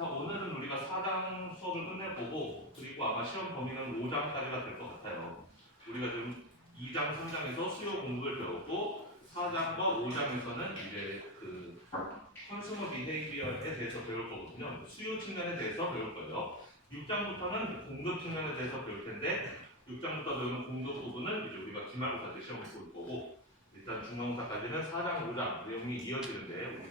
자, 오늘은 우리가 4장 수업을 끝내보고 그리고 아마 시험 범위는 5장까지가 될 것 같아요. 우리가 지금 2장, 3장에서 수요 공급을 배웠고 4장과 5장에서는 이제 그 컨슈머 비헤이비어에 대해서 배울 거거든요. 수요 측면에 대해서 배울 거예요. 6장부터는 공급 측면에 대해서 배울 텐데 6장부터 배우는 공급 부분은 이제 우리가 기말고사 때 시험을 볼 거고 일단 중간고사까지는 4장, 5장 내용이 이어지는데 우리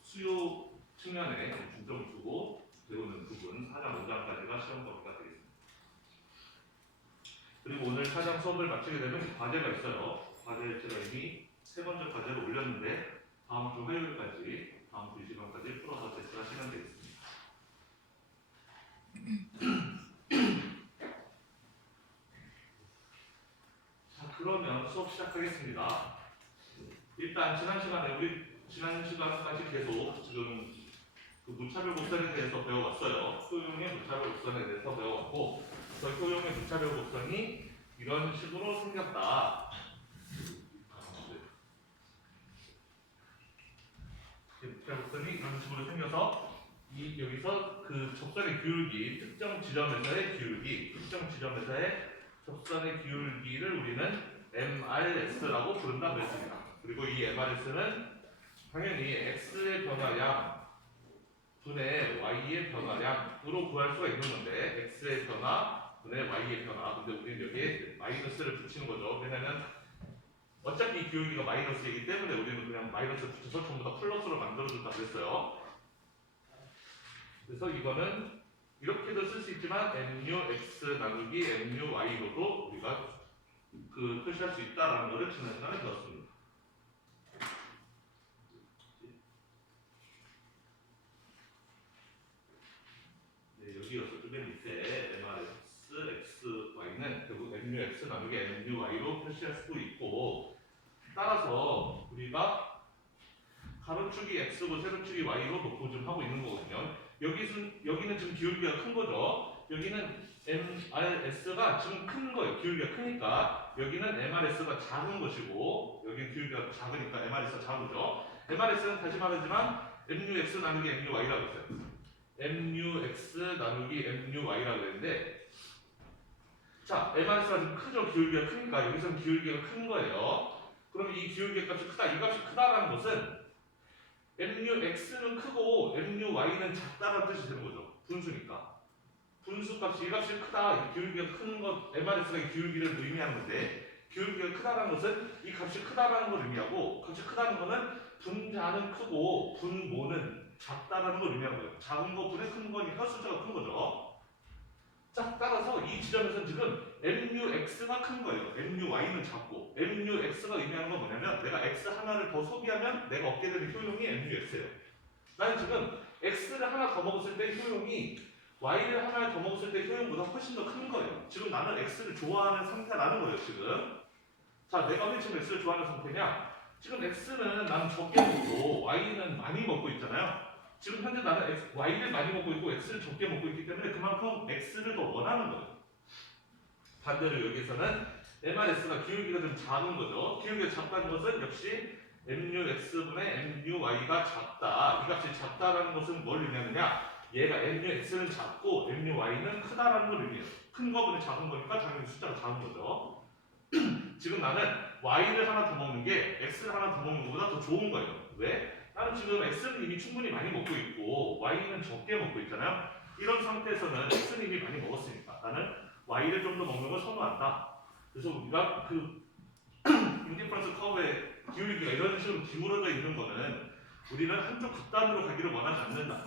수요 측면에 중점을 두고 배우는 부분 4장, 5장까지가 시험 범위가 되겠습니다. 그리고 오늘 4장 수업을 마치게 되면 과제가 있어요. 과제 제가 이미 세 번째 과제를 올렸는데 다음 주 화요일까지, 다음 주 이 시간까지 풀어서 제출하시면 되겠습니다. 자, 그러면 수업 시작하겠습니다. 일단 지난 시간까지 계속 지금 그 무차별 곡선에 대해서 배워왔어요. 효용의 무차별 곡선에 대해서 배워왔고, 그 효용의 무차별 곡선이 이런 식으로 생겼다. 무차별 곡선이 이런 식으로 생겨서 여기서 그 접선의 기울기, 특정 지점에서의 접선의 기울기를 우리는 MRS라고 부른다고 했습니다. 그리고 이 MRS는 당연히 X의 변화량 분의 Y의 변화량으로 구할 수가 있는 건데 X의 변화 분의 Y의 변화. 근데 우리는 여기에 마이너스를 붙이는 거죠. 왜냐면 어차피 이 기울기가 마이너스이기 때문에 우리는 그냥 마이너스를 붙여서 전부 다 플러스로 만들어준다 그랬어요. 그래서 이거는 이렇게도 쓸 수 있지만 MUX 나누기 MUY로도 우리가 그 표시할 수 있다라는 것을 지난 시간에 배웠습니다. 네, 여기였었죠. 맨 밑에 MRX, XY는 결국 MUX 나누기 MUY로 표시할 수도 있고 따라서 우리가 가로축이 X고 세로축이 Y로 놓고 좀 하고 있는 거거든요. 여기는 지금 기울기가 큰 거죠. 여기는 MRS가 지금 큰 거예요. 기울기가 크니까 여기는 MRS가 작은 것이고 여기는 기울기가 작으니까 MRS가 작으죠. MRS는 다시 말하지만 MUX 나누기 MUY라고 했어요. MUX 나누기 MUY라고 했는데 자, MRS가 좀 크죠. 기울기가 크니까 여기서는 기울기가 큰 거예요. 그럼 이 기울기 값이 크다. 이 값이 크다라는 것은 MUX는 크고 MUY는 작다라는 뜻이 되는 거죠. 분수니까. 분수값이 이 값이 크다. 이 기울기가 큰 것, MRS가 이 기울기를 의미하는 건데 기울기가 크다라는 것은 이 값이 크다라는 걸 의미하고 값이 크다는 거는 분자는 크고 분모는 작다라는 걸 의미하는 거예요. 작은 거 분의 큰 거니까 숫자가 큰 거죠. 자, 따라서 이 지점에서는 지금 MUX가 큰 거예요. MUY는 작고 MUX가 의미하는 건 뭐냐면 내가 X 하나를 더 소비하면 내가 얻게 되는 효용이 MUX예요. 나는 지금 X를 하나 더 먹었을 때 효용이 Y를 하나 더 먹었을 때 효용보다 훨씬 더 큰 거예요. 지금 나는 X를 좋아하는 상태라는 거예요. 지금 자, 내가 왜 지금 X를 좋아하는 상태냐? 지금 X는 나는 적게 먹고 Y는 많이 먹고 있잖아요. 지금 현재 나는 Y를 많이 먹고 있고 X를 적게 먹고 있기 때문에 그만큼 X를 더 원하는 거예요. 반대로 여기서는 MRS가 기울기가 좀 작은 거죠. 기울기가 작다는 것은 역시 MUX분의 MUY가 작다. 이 값이 작다라는 것은 뭘 의미하느냐? 얘가 MUX는 작고 MUY는 크다라는 걸 의미해요. 큰 거분의 작은 거니까 당연히 숫자가 작은 거죠. 지금 나는 Y를 하나 더 먹는 게 X를 하나 더 먹는 것보다 더 좋은 거예요. 왜? 나는 지금 X는 이미 충분히 많이 먹고 있고 Y는 적게 먹고 있잖아요. 이런 상태에서는 X는 이미 많이 먹었으니까 나는 Y를 좀 더 먹는 걸 선호한다. 그래서 우리가 그 인디퍼런스 커브의 기울기가 이런 식으로 기울어져 있는 거는 우리는 한쪽 극단으로 가기를 원하지 않는다.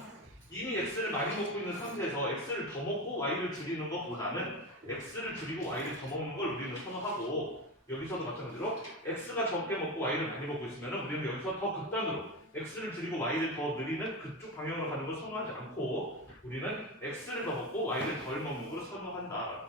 이미 X를 많이 먹고 있는 상태에서 X를 더 먹고 Y를 줄이는 것보다는 X를 줄이고 Y를 더 먹는 걸 우리는 선호하고 여기서도 마찬가지로 X가 적게 먹고 Y를 많이 먹고 있으면 우리는 여기서 더 극단으로 X를 줄이고 Y를 더 느리는 그쪽 방향으로 가는 걸 선호하지 않고 우리는 X를 더 먹고 Y를 덜 먹는 걸 선호한다.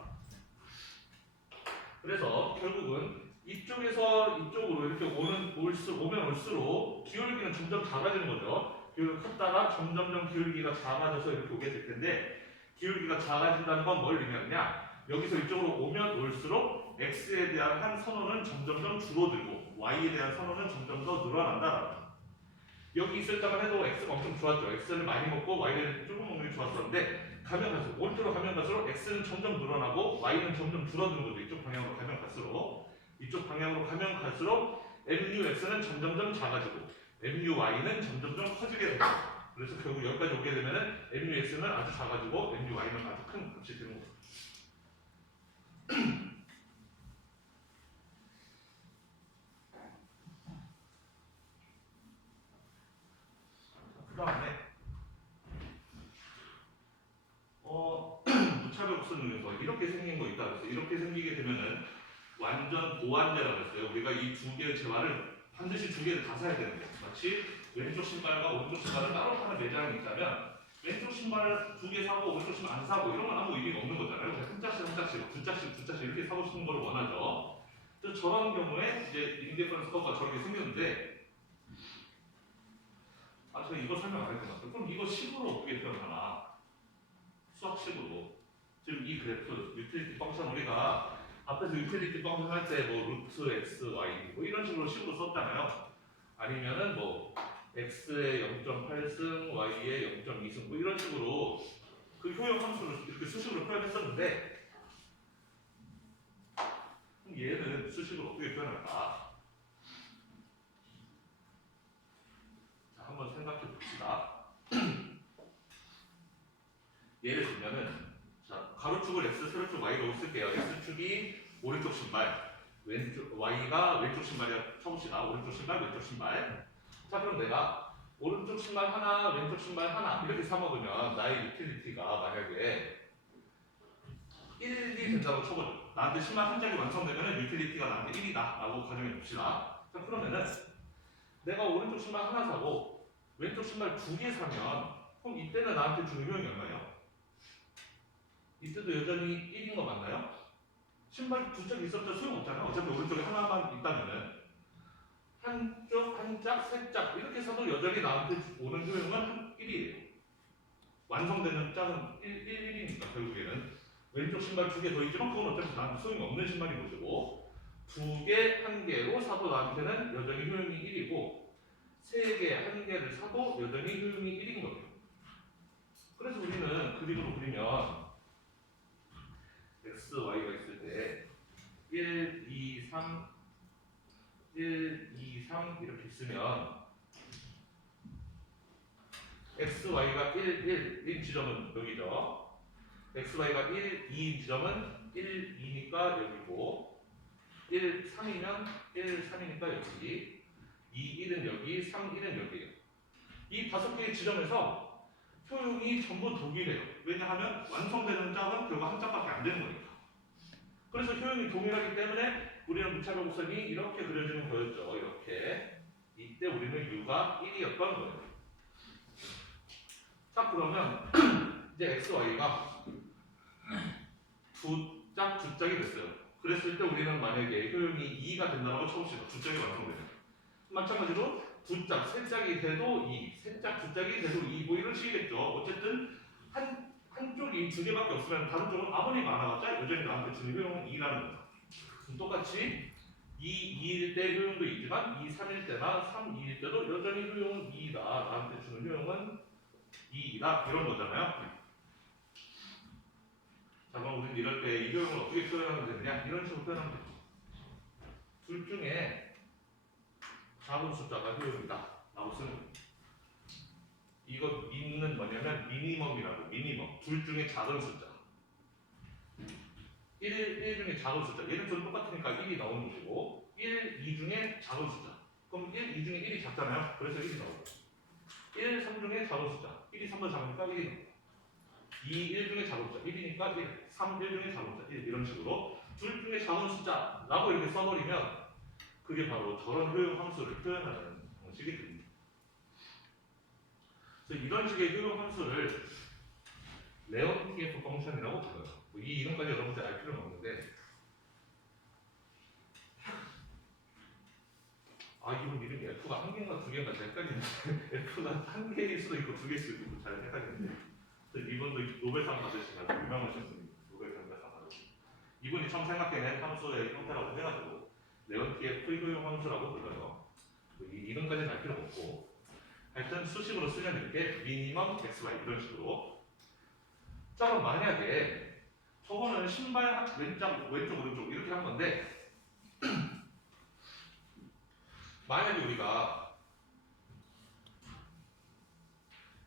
그래서 결국은 이쪽에서 이쪽으로 이렇게 오면 올수록 기울기는 점점 작아지는 거죠. 기울기가 컸다가 점점점 기울기가 작아져서 이렇게 오게 될 텐데 기울기가 작아진다는 건 뭘 의미하느냐? 여기서 이쪽으로 오면 올수록 X에 대한 한 선호는 점점점 줄어들고 Y에 대한 선호는 점점 더 늘어난다. 여기 있을 때만 해도 x가 엄청 좋았죠. x를 많이 먹고 y를 조금 먹는 게 좋았었는데 가면 갈수록 오른쪽으로 가면 갈수록 x는 점점 늘어나고 y는 점점 줄어드는 거죠. 이쪽 방향으로 가면 갈수록 이쪽 방향으로 가면 갈수록 mux는 점점점 작아지고 muy는 점점점 커지게 되죠. 그래서 결국 여기까지 오게 되면은 mux는 아주 작아지고 muy는 아주 큰 값이 되는 거죠. 그 다음에 무차별곡선 중에서 이렇게 생긴 거 있다 그랬어요. 이렇게 생기게 되면은 완전 보완제라고 했어요. 우리가 이 두 개의 재화를 반드시 두 개를 다 사야 되는 거예요. 마치 왼쪽 신발과 오른쪽 신발을 따로 파는 매장이 있다면 왼쪽 신발 두 개 사고 오른쪽 신발 안 사고 이런 건 아무 의미가 없는 거잖아요. 그래서 한 짝씩 한 짝씩 두 짝씩 두 짝씩 이렇게 사고 싶은 걸 원하죠. 그래서 저런 경우에 이제 인디퍼런스 커브가 저렇게 생겼는데 제가 이거 설명 안 했던 것 같아요. 그럼 이거 식으로 어떻게 표현하나? 수학식으로. 지금 이 그래프, 유틸리티 펑션 우리가 앞에서 유틸리티 펑션 할 때 뭐 루트 x, y 뭐 이런 식으로 썼잖아요. 아니면은 뭐 x의 0.8승, y의 0.2승 뭐 이런 식으로 그 효용 함수를 이렇게 수식으로 표현했었는데 그럼 얘는 수식으로 어떻게 표현할까? 자, 한번 생각해 봅시다. 예를 들면은 자, 가로축을 x, 세로축 y로 쓸게요. x축이 오른쪽 신발, y가 왼쪽 신발이라 쳐봅시다. 오른쪽 신발, 왼쪽 신발. 자, 그럼 내가 오른쪽 신발 하나, 왼쪽 신발 하나 이렇게 사 먹으면 나의 유틸리티가 만약에 1이 된다고 쳐보죠. 나한테 신발 한 짝이 완성되면 유틸리티가 나한테 1이다 라고 가정해 봅시다. 자, 그러면은 내가 오른쪽 신발 하나 사고 왼쪽 신발 두 개 사면 그럼 이때는 나한테 주는 효용이 얼마예요? 이때도 여전히 1인 거 맞나요? 신발 두 짝 있었죠? 소용없잖아요. 어차피 오른쪽에 하나만 있다면은 한쪽, 한 짝, 세 짝 이렇게 사도 여전히 나한테 오는 효용은 1이에요. 완성되는 짝은 1이니까 결국에는 왼쪽 신발 두 개 더 있지만 그건 어차피 나한테 소용이 없는 신발인 것이고 두 개, 한 개로 사도 나한테는 여전히 효용이 1이고 세 개, 한 개를 사도 여전히 효용이 1인 거예요. 그래서 우리는 그림으로 그리면 x, y가 있을 때 1, 2, 3, 1, 2, 3 이렇게 있으면 x, y가 1, 1인 지점은 여기죠. x, y가 1, 2인 지점은 1, 2니까 여기고 1, 3이면 1, 3이니까 여기 2, 1은 여기, 3, 1은 여기예요. 이 다섯 개의 지점에서 효용이 전부 동일해요. 왜냐하면 완성되는 짝은 결국 한 짝밖에 안 되는 거니까. 그래서 효용이 동일하기 때문에 우리는 무차별 곡선이 이렇게 그려지는 거였죠. 이렇게. 이때 우리는 u가 1이었던 거예요. 자, 그러면 이제 x, y가 두 짝이 됐어요. 그랬을 때 우리는 만약에 효용이 2가 된다고 쳐봅시다. 두 짝이 완성되면. 마찬가지로 두 짝, 세 짝이 돼도 2, 세 짝, 두 짝이 돼도 2, 뭐 이런 식이겠죠. 어쨌든 한쪽이 두 개밖에 없으면 다른 쪽은 아무리 많아봤자 여전히 나한테 주는 효용은 2라는 거죠. 똑같이 2일 때 효용도 있지만 2, 3일 때나 3, 2일 때도 여전히 효용은 2이다. 나한테 주는 효용은 2이다. 이런 거잖아요. 자, 그럼 우리는 이럴 때 이 효용을 어떻게 표현하면 되느냐? 이런 식으로 표현하면 되죠. 둘 중에 작은 숫자가 효용이다 라고 쓰는 거예요. 이거 미는 뭐냐면 미니멈이라고. 미니멈. 둘 중에 작은 숫자. 1 중에 작은 숫자. 얘는 좀 똑같으니까 1이 나오는 것이고 1, 2 중에 작은 숫자. 그럼 1, 2 중에 1이 작잖아요. 그래서 1이 나오고 1, 3 중에 작은 숫자. 1이 3보다 작으니까 1이 나오고 2, 1 중에 작은 숫자. 1이니까 1, 3, 1 중에 작은 숫자. 1 이런 식으로 둘 중에 작은 숫자라고 이렇게 써버리면 그게 바로 저런 효용 함수를 표현하는 방식이 됩니다. 그래서 이런 식의 효용 함수를 레온티에프 펑션이라고 불러요. 이 이름까지 여러분들 알 필요는 없는데 이분 이름이 F가 한 개인가 두 개인가 잘 헷갈리는데 F가 한 개일 수도 있고 두 개일 수도 있고 잘 헷갈리는데 이분도 노벨상 받으신 아주 유명하신 분입니다. 노벨상 받으신 이분이 처음 생각해낸 함수의 형태라고 해가지고 레온티에프 효용 함수라고 불러요. 이 이름까지는 알 필요가 없고 하여튼 수식으로 쓰면 이렇게 미니멈 xy 이런 식으로. 자 그럼 만약에 저거는 신발 왼쪽 오른쪽 이렇게 한 건데 만약에 우리가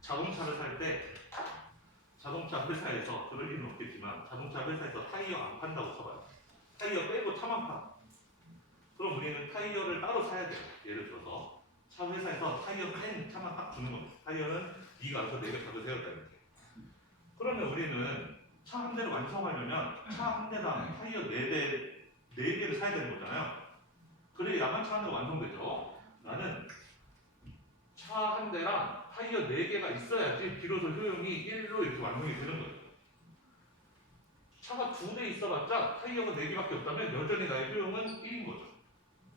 자동차를 살 때 자동차 회사에서 그럴 일은 없겠지만 자동차 회사에서 타이어 안 판다고 쳐봐요. 타이어 빼고 차만 파. 그럼 우리는 타이어를 따로 사야 돼요. 예를 들어서 차 회사에서 타이어 뺀 차만 딱 주는 겁니다. 타이어는 네가 알아서 내가 가져세웠다 이렇게. 그러면 우리는 차 한 대를 완성하려면 차 한 대당 타이어 4개를 사야 되는 거잖아요. 그래야만 차 한 대가 완성되죠. 나는 차 한 대랑 타이어 4개가 있어야지 비로소 효용이 1로 이렇게 완성이 되는 거예요. 차가 2대 있어봤자 타이어가 4개밖에 없다면 여전히 나의 효용은 1인 거죠.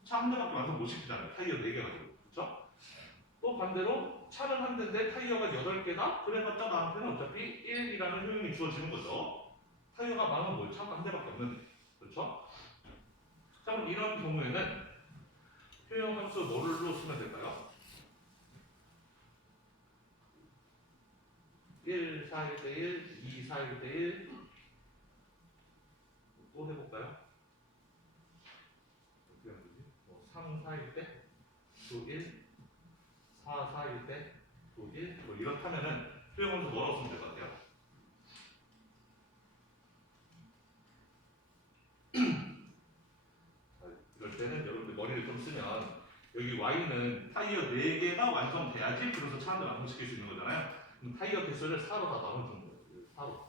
차 한 대밖에 완성 못 시키잖아요. 타이어 4개 가지고. 그렇죠? 또 반대로 차는 한 대인데 타이어가 8개다? 그래봤자 나한테는 어차피 1이라는 효용이 주어지는 거죠. 타이어가 많으면 뭐 차가 한 대밖에 없는데. 그렇죠? 자 그럼 이런 경우에는 효용 함수 뭐로 쓰면 될까요? 1, 4일 때 1, 2, 4일 때 1. 또 해볼까요? 어떻게 하면 되지? 3, 4일 때 또 1, 4, 4일 때 또 1. 뭐 이렇다면은 효용 함수 뭐라고 쓰면 될 것 같아요? 이럴 때는 여러분들 머리를 좀 쓰면 여기 Y는 타이어 4개가 완성돼야지 그래서 차 한 대 완성시킬 수 있는 거잖아요. 그럼 타이어 개수를 4로 다 나눠주는 거예요. 4로.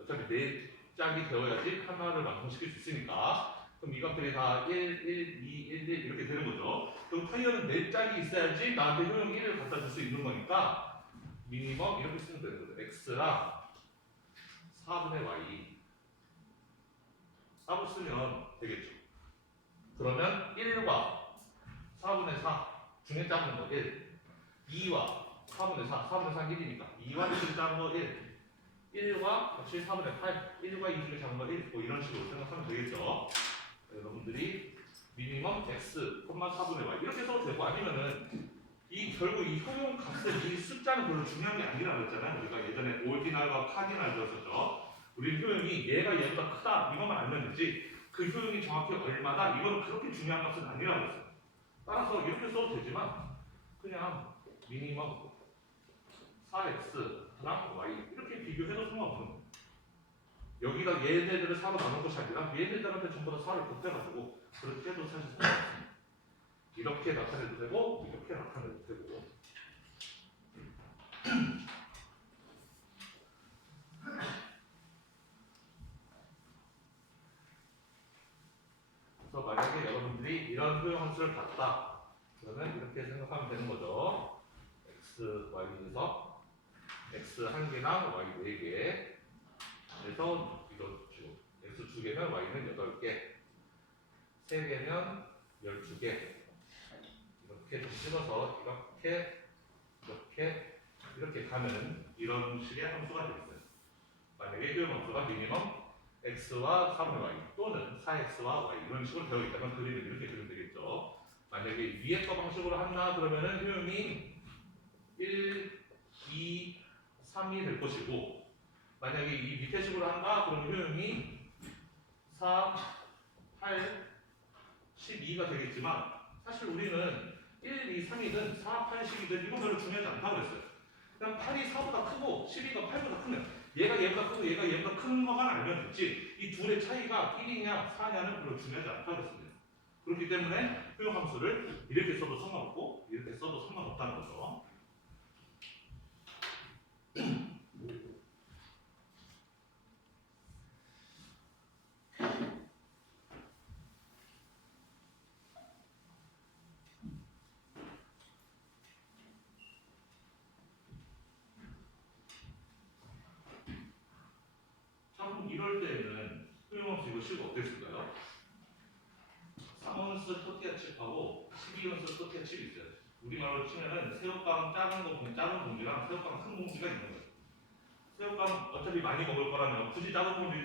어차피 4짝이 되어야지 하나를 완성시킬 수 있으니까. 그럼 이 값들이 다 1, 1, 2, 1, 1 이렇게 되는 거죠. 그럼 타이어는 4짝이 있어야지 나한테 효용 1을 갖다 줄 수 있는 거니까 미니멈 이렇게 쓰면 되는 거죠. X랑 4분의 Y 따로 쓰면 되겠죠. 그러면 1과 4분의 4 중에 작은 거 1, 2와 4분의 4, 4분의 4는 1이니까 2와 2 중에 작은 거 1, 1과 같이 4분의 8, 1과 2 중에 작은 거 1, 뭐 이런 식으로 생각하면 되겠죠. 여러분들이 미니멈 x, 4분의 y 이렇게 써도 되고 아니면은 결국 이 효용 값은 이 숫자는 별로 중요한 게 아니라 그랬잖아요. 우리가 예전에 오디널과 카디널 배웠었죠. 우리 효용이 얘가 얘보다 크다 이것만 알면 되지 그 효용이 정확히 얼마다 이거는 그렇게 중요한 값은 아니라고 했어요. 따라서 이렇게 써도 되지만 그냥 미니멈 4x랑 y 이렇게 비교해도 상관없는 거예요. 여기가 얘네들을 4로 나눈 것이 아니라 얘네들한테 전부 다 4를 곱해가지고 그렇게 해도 사실 상관없습니다. 이렇게 나타내도 되고 이렇게 나타내도 되고 그래서 만약에 여러분들이 이런 효용 함수를 봤다 그러면 이렇게 생각하면 되는 거죠. x, y에서 x 1개랑 y 4개 그래서 이렇죠. x 2개면 y는 8개 3개면 12개 이렇게 좀 찍어서 이렇게 가는 이런 식의 함수가 되겠어요. 만약에 효용 함수가 미니멈 x와 3의 y 또는 4x와 y 이런 식으로 되어 있다면 그림을 이렇게 그리면 되겠죠. 만약에 위에 거 방식으로 한다 그러면은 효용이 1, 2, 3이 될 것이고 만약에 이 밑에 식으로 한다 그러면 효용이 4, 8, 12가 되겠지만 사실 우리는 1, 2, 3이든 4, 8, 12든 이건 별로 중요하지 않다고 그랬어요. 그냥 8이 4보다 크고 12가 8보다 크면 얘가 얘보다 크고 얘가 얘보다 큰 것만 알면 됐지 이 둘의 차이가 1이냐 4냐는 별로 중요하지 않다고 그랬습니다. 그렇기 때문에 효용 함수를 이렇게 써도 상관없고 이렇게 써도 상관없다는 거죠. 참 이럴 때는 효용 함수 이거 식이 어땠을까요? 3원스 토티아 칩하고 12원스 토티아 칩이 있어요. 우리말로 치면은 새우깡 작은 봉지랑 새우깡 큰 봉지가 있는 거예요. 새우깡 어차피 많이 먹을 거라면 굳이 작은 봉지,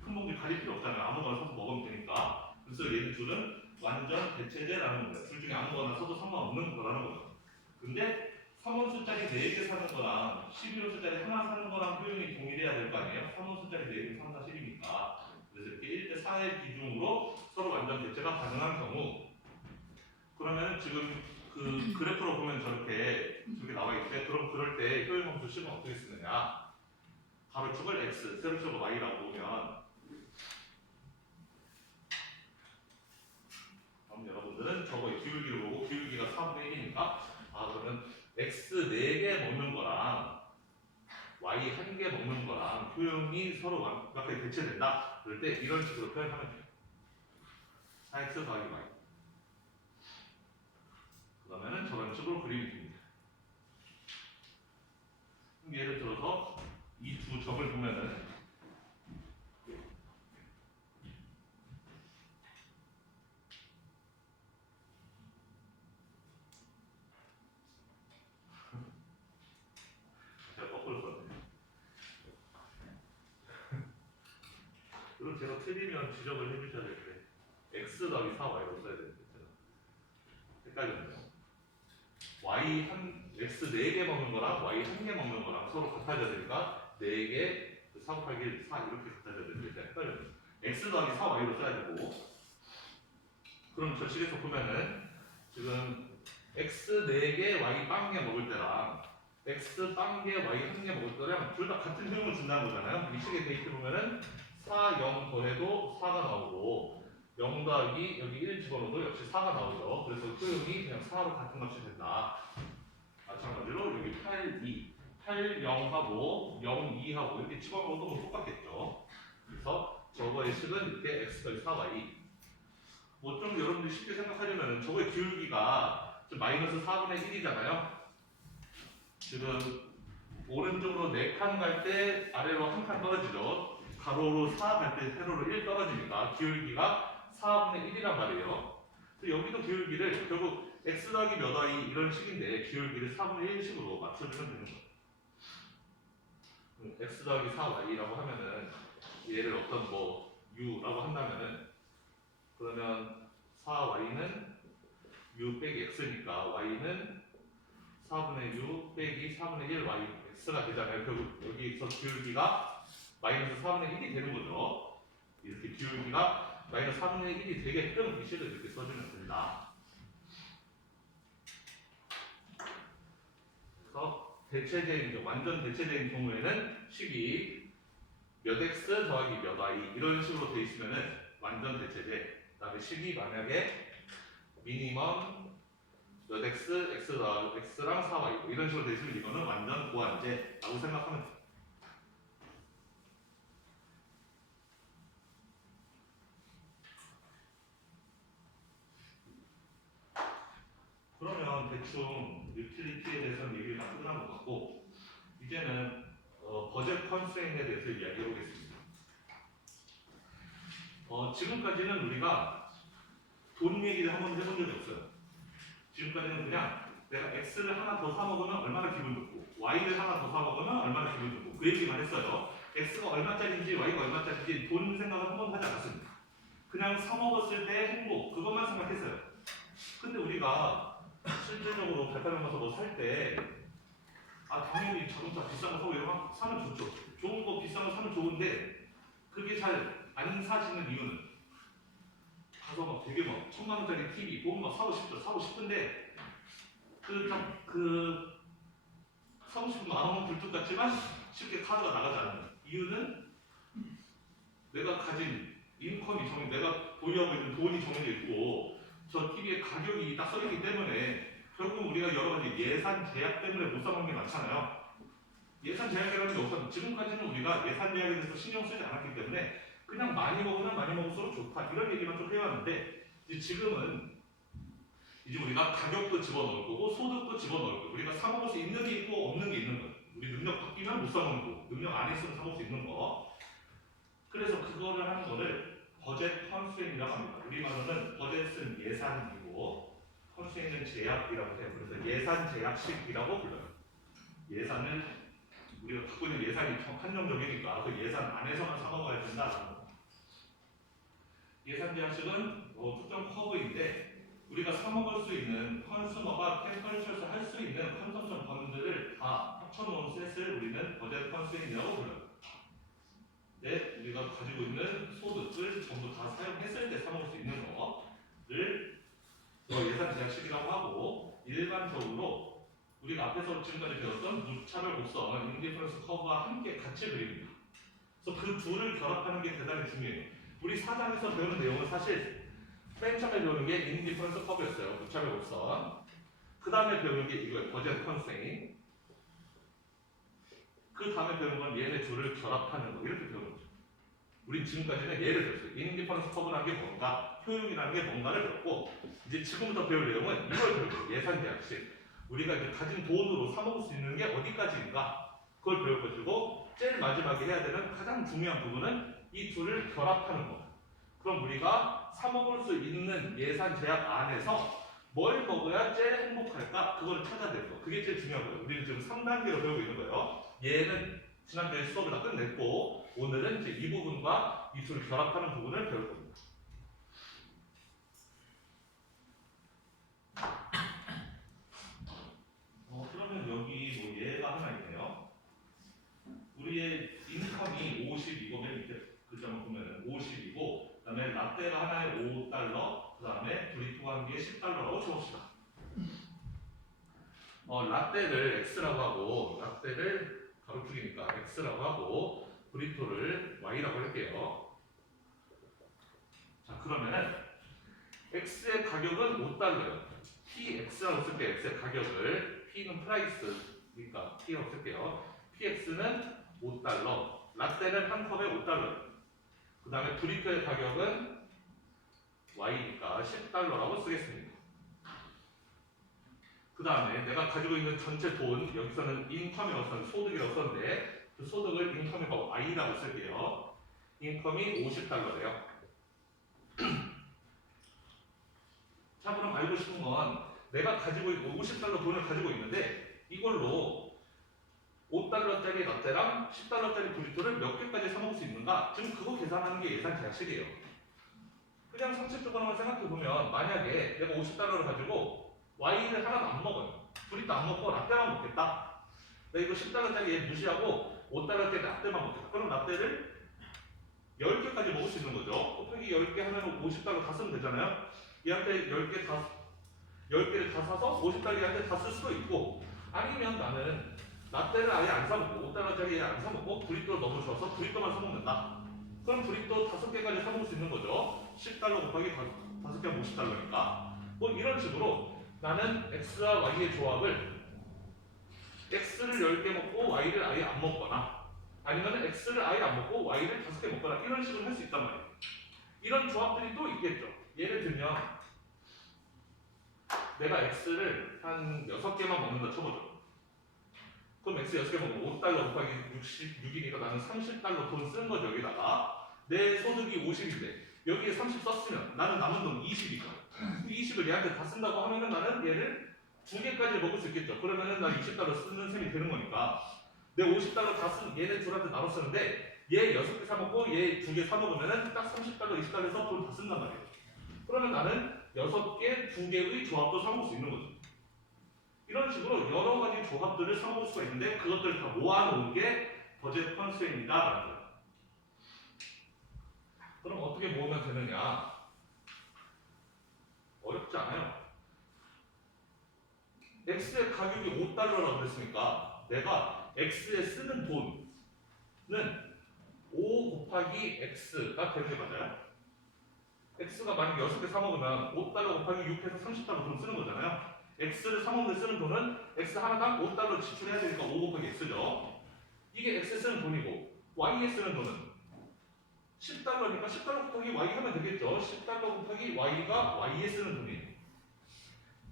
큰 봉지 가릴 필요 없잖아요. 아무거나 사서 먹으면 되니까. 그래서 얘는 둘은 완전 대체제라는 거예요. 둘 중에 아무거나 써도 상관없는 거라는 거죠. 근데 3원수짜리 4개 사는 거랑 11원수짜리 하나 사는 거랑 효용이 동일해야 될 거 아니에요? 3원수짜리 4개 3, 4, 10이니까. 그래서 이렇게 1대 4의 기준으로 서로 완전 대체가 가능한 경우, 그러면 지금 그 그래프로 보면 저렇게 나와 있대. 그럼 그럴 때 효용함수 식은 어떻게 쓰느냐? 가로축을 x, 세로축을 y라고 보면, 그럼 여러분들은 저거 기울기를 보고 기울기가 4분의 1이니까 그러면 x 4개 먹는 거랑 y 1개 먹는 거랑 효용이 서로 완벽하게 대체된다. 그럴 때 이런 식으로 표현하면 돼요. 4x 더하기 y. 그러면은 저런 식으로 그림이 됩니다. 예를 들어서 이 두 점을 보면은 제가 거꾸로 썼네요. 그리고 제가 틀리면 지적을 해주셔야 되는데 x 더하기 4y로 써야 되는데 제가 헷갈렸네요. y x 4개 먹는 거랑 y 1개 먹는 거랑 서로 같아져야 되니까 4개 4 곱하기 1, 4 이렇게 같아져야 되는데 제가 헷갈렸네요. x 더하기 4y로 써야 되고, 그럼 저 식에서 보면은 지금 x 4개 y 빵개 먹을 때랑 x 빵개 y 1개 먹을 때랑 둘 다 같은 효용을 준다는 거잖아요. 이 식의 데이트 보면은 4, 0 더해도 4가 나오고 0 더하기 여기 1 집어넣어도 역시 4가 나오죠. 그래서 효용이 그냥 4로 같은 값이 된다. 마찬가지로 여기 8, 2, 8, 0하고 0, 2하고 이렇게 집어넣어도 뭐 똑같겠죠. 그래서 저거의 식은 이렇게 x 더하기 4y. 뭐 좀 여러분들이 쉽게 생각하려면 저거의 기울기가 좀 마이너스 4분의 1이잖아요. 지금 오른쪽으로 4칸 갈 때 아래로 1칸 떨어지죠. 가로로 4 갈 때 세로로 1 떨어지니까 기울기가 4분의 1이란 말이에요. 그래서 여기도 기울기를 결국 x 더하기 몇 y 이런 식인데 기울기를 4분의 1식으로 맞춰주면 되는 거예요. x 더하기 4y라고 하면은 얘를 어떤 뭐 u라고 한다면은, 그러면 4y는 u 빼기 x니까 y는 4분의 u 빼기 4분의 1 y x가 되잖아요. 결국 여기서 기울기가 마이너스 4분의 1이 되는 거죠. 이렇게 기울기가 마이너스 4분의 1이 되게끔 이 식을 이렇게 써주면 됩니다. 그래서 대체제인, 완전 대체제인 경우에는 식이 몇 x 더하기 몇 y 이런 식으로 돼 있으면은 완전 대체제. 그다음에 식이 만약에 미니멈 몇 x, x랑 4y 이런 식으로 돼 있으면 이거는 완전 고한제라고 생각하면 돼요. 그러면 대충 유틸리티에 대해서는 얘기를 다 끝난 것 같고, 이제는 버젯 컨스트레인에 대해서 이야기해 보겠습니다. 지금까지는 우리가 돈 얘기를 한번 해본 적이 없어요. 지금까지는 그냥 내가 x를 하나 더 사 먹으면 얼마나 기분 좋고 y를 하나 더 사 먹으면 얼마나 기분 좋고 그 얘기만 했어요. x가 얼마짜리인지 y가 얼마짜리인지 돈 생각을 한 번도 하지 않았습니다. 그냥 사 먹었을 때 행복 그것만 생각했어요. 근데 우리가 실질적으로 백화점 가서 뭐 살 때 당연히 자동차 비싼 거 사고 이런 거 사면 좋죠. 좋은 거 비싼 거 사면 좋은데 그게 잘 안 사지는 이유는 가서 막 되게 막 1000만 원짜리 TV 보면 막 사고 싶죠. 사고 싶은데 사고 싶은 마음은 굴뚝 같지만 쉽게 카드가 나가지 않는 이유는 내가 가진 인컴이 내가 보유하고 있는 돈이 정해져 있고 저 TV의 가격이 딱 써있기 때문에 결국 우리가 여러 가지 예산 제약 때문에 못 사먹는 게 많잖아요. 예산 제약이라는 게 없어요. 지금까지는 우리가 예산 제약에 대해서 신경 쓰지 않았기 때문에 그냥 많이 먹으면 많이 먹을수록 좋다 이런 얘기만 좀 해왔는데, 이제 지금은 이제 우리가 가격도 집어넣을 거고 소득도 집어넣을 거고 우리가 사 먹을 수 있는 게 있고 없는 게 있는 거예요. 우리 능력 바뀌면 못 사 먹는 거, 능력 안 있으면 사 먹을 수 있는 거. 그래서 그거를 하는 거를 버젯 컨스트레인이라고 합니다. 우리말로는 버젯은 예산이고 컨스트레인은 제약이라고 해요. 그래서 예산 제약식이라고 불러요. 예산은 우리가 갖고 있는 예산이 한정적이니까 그 예산 안에서만 사 먹어야 된다라는 거. 예산 제약식은 특정 커브인데 우리가 사 먹을 수 있는 컨슈머가 템퍼리처에서 할 수 있는 컨섬션 범위 부분들을 다 합쳐놓은 셋을 우리는 버젯 컨스트레인이라고 불러요. 네, 우리가 가지고 있는 소득을 전부 다 사용했을 때 사먹을 수 있는 거를 예산 제약식이라고 하고, 일반적으로 우리가 앞에서 지금까지 배웠던 무차별 곡선, 인디퍼런스 커브와 함께 같이 그립니다. 그래서 그 둘을 결합하는 게 대단히 중요해요. 우리 4장에서 배우는 내용은 사실 맨 처음에 배우는 게 인디퍼런스 커브였어요. 무차별 곡선. 그 다음에 배우는 게 이거예요. 버젯 컨스트레인. 그 다음에 배우는 건 얘네 둘을 결합하는 거. 이렇게 배우는 거죠. 우린 지금까지는 얘를 배웠어요. 인디퍼런스 커브라는 게 뭔가, 효용이라는 게 뭔가를 배웠고, 이제 지금부터 배울 내용은 이걸 배울 거예요. 예산 제약식. 우리가 이제 가진 돈으로 사먹을 수 있는 게 어디까지인가, 그걸 배워가지고 제일 마지막에 해야 되는 가장 중요한 부분은 이 둘을 결합하는 거. 그럼 우리가 사먹을 수 있는 예산 제약 안에서 뭘 먹어야 제일 행복할까? 그걸 찾아야 되는 거. 그게 제일 중요한 거예요. 우리는 지금 3단계로 배우고 있는 거예요. 얘는 지난주에 수업을 다 끝냈고, 오늘은 이제 이 부분과 이 둘을 결합하는 부분을 배울 겁니다. 그러면 여기 뭐 얘가 하나 있네요. 우리의 인컴이 50이고, 맨 밑에 글자만 보면 50이고, 그 다음에 라떼가 하나에 $5, 그 다음에 브리토가 한 개에 $10라고 쳐봅시다. 라떼를 X라고 하고, 라떼를 가로축이니까 X라고 하고, 브리토를 Y라고 할게요. 자, 그러면은 X의 가격은 $5예요. PX라고 쓸게요. X의 가격을. P는 프라이스니까 P라고 쓸게요. PX는 $5. 라떼는 한 컵에 $5. 그 다음에 브리토의 가격은 Y니까 $10라고 쓰겠습니다. 그 다음에 내가 가지고 있는 전체 돈, 여기서는 인컴이라고 썼는데, 소득이라고 썼는데, 그 소득을 인컴이가 Y라고 쓸게요. 인컴이 $50래요. 자, 그럼 알고 싶은 건 내가 가지고 있고 $50 돈을 가지고 있는데, 이걸로 $5짜리 라떼랑 $10짜리 브리토를 몇 개까지 사먹을 수 있는가? 지금 그거 계산하는 게 예산 제약식이에요. 그냥 상식적으로만 생각해보면, 만약에 내가 $50를 가지고 Y를 하나도 안 먹어요. 브리토 안 먹고 라떼만 먹겠다. 내가 이거 $10짜리 얘 무시하고 $5짜리 라떼만 먹겠다. 그럼 라떼를 10개까지 먹을 수 있는 거죠. 곱하기 10개 하면 $50 다 쓰면 되잖아요. 얘한테 10개를 다 사서 $50짜리한테 다 쓸 수도 있고, 아니면 나는 라떼를 아예 안 사먹고 $5짜리 안 사먹고 브리토를 너무 좋아서 브리토만 사먹는다. 그럼 브리토 5개까지 사먹을 수 있는 거죠. $10 곱하기 5개 $50니까. 뭐 이런 식으로 나는 X와 Y의 조합을 X를 10개 먹고 Y를 아예 안 먹거나, 아니면 X를 아예 안 먹고 Y를 5개 먹거나, 이런 식으로 할 수 있단 말이에요. 이런 조합들이 또 있겠죠. 예를 들면 내가 X를 한 6개만 먹는다 쳐보죠. 그럼 X 6개 먹으면 $5 곱하기 66이니까 나는 $30 돈 쓰는 거죠. 여기다가 내 소득이 50인데 여기에 30 썼으면 나는 남은 돈 20이니까 20을 얘한테 다 쓴다고 하면은 나는 얘를 2개까지 먹을 수 있겠죠. 그러면은 나 $20 쓰는 셈이 되는 거니까 내 $50 다 쓴 얘네 둘한테 나눠 쓰는데, 얘 6개 사 먹고 얘 2개 사 먹으면은 딱 $30, $20에서 돈 다 쓴단 말이에요. 그러면 나는 6개, 2개의 조합도 사먹을 수 있는 거죠. 이런 식으로 여러 가지 조합들을 사먹을 수가 있는데, 그것들을 다 모아놓은 게 버젯 컨스트레인이다라는 거예요. 그럼 어떻게 모으면 되느냐? 어렵지 않아요. X의 가격이 $5라고 그랬으니까 내가 X에 쓰는 돈은 5 곱하기 X가 되는 게 맞아요. X가 만약 6개 사먹으면 $5 곱하기 6해서 $30 돈 쓰는 거잖아요. X를 사먹는데 쓰는 돈은 X 하나당 $5 지출해야 되니까 5 곱하기 X죠. 이게 X에 쓰는 돈이고, Y에 쓰는 돈은 $10니까 $10 곱하기 Y 하면 되겠죠. $10 곱하기 Y가 Y에 쓰는 돈이에요.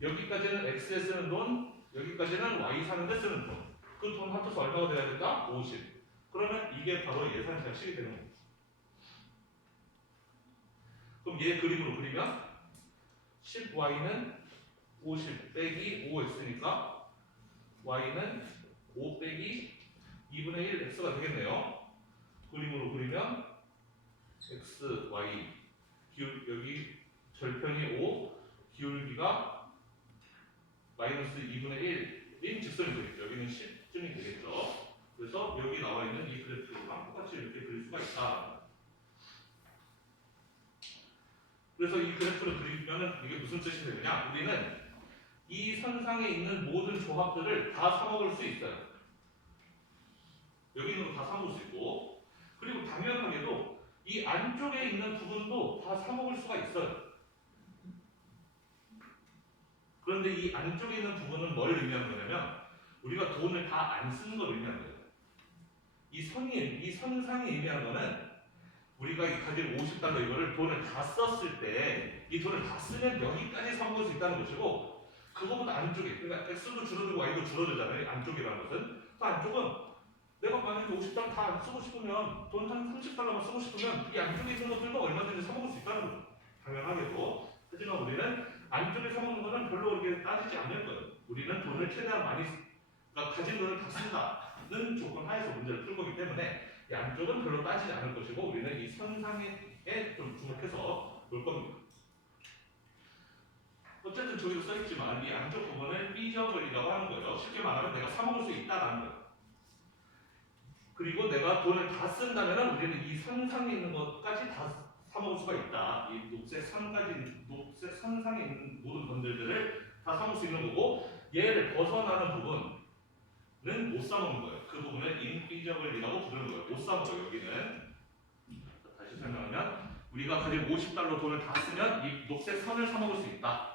여기까지는 X에 쓰는 돈, 여기까지는 Y 사는데 쓰는 돈. 그 돈 합쳐서 얼마가 돼야 된다? 50. 그러면 이게 바로 예산 제약식이 되는 거예요. 그럼 얘 그림으로 그리면 10Y는 50 빼기 5X니까 Y는 5 빼기 2분의 1 X가 되겠네요. 그림으로 그리면 X, Y, 여기 절편이 5, 기울기가 마이너스 2분의 1 10인 직선이 되겠죠. 여기는 10쯤이 되겠죠. 그래서 여기 나와 있는 이 그래프랑 똑같이 이렇게 그릴 수가 있다. 그래서 이 그래프를 그리면은 이게 무슨 뜻이 되느냐? 우리는 이 선상에 있는 모든 조합들을 다 사먹을 수 있어요. 여기 있는 거 다 사먹을 수 있고, 그리고 당연하게도 이 안쪽에 있는 부분도 다 사먹을 수가 있어요. 그런데 이 안쪽에 있는 부분은 뭘 의미하는 거냐면 우리가 돈을 다 안 쓰는 걸 의미하는 거예요. 이 선상이 의미하는 거는 우리가 가진 50달러 이거를 돈을 다 썼을 때 이 돈을 다 쓰면 여기까지 사먹을 수 있다는 것이고, 그거보다 안쪽에, 그러니까 X도 줄어들고 Y도 줄어들잖아요. 안쪽이라는 것은. 그 안쪽은 내가 만약에 50달러 다 안 쓰고 싶으면, 돈 한 30달러만 쓰고 싶으면 이 안쪽에 있는 것들도 얼마든지 사먹을 수 있다는 거죠. 당연하게도. 하지만 우리는 안쪽에 사먹는 거는 별로 그렇게 따지지 않을 거예요. 우리는 돈을 최대한 많이, 그러니까 가진 돈을 다 쓴다는 조건 하에서 문제를 풀 거기 때문에 이 안쪽은 별로 따지지 않을 것이고, 우리는 이 선상에 좀 주목해서 볼 겁니다. 어쨌든 저기도 써있지만 이 안쪽 부분을 삐져버리라고 하는 거예요. 쉽게 말하면 내가 사먹을 수 있다라는 거예요. 그리고 내가 돈을 다 쓴다면 우리는 이 선상에 있는 것까지 다 사먹을 수가 있다. 이 녹색 선상에 있는 모든 건들들을 다 사먹을 수 있는 거고, 얘를 벗어나는 부분은 못 사먹는 거예요. 그 부분을 인피저블이라고 부르는 거예요. 못 사먹어요. 여기는. 다시 설명하면 우리가 가진 50달러 돈을 다 쓰면 이 녹색 선을 사먹을 수 있다.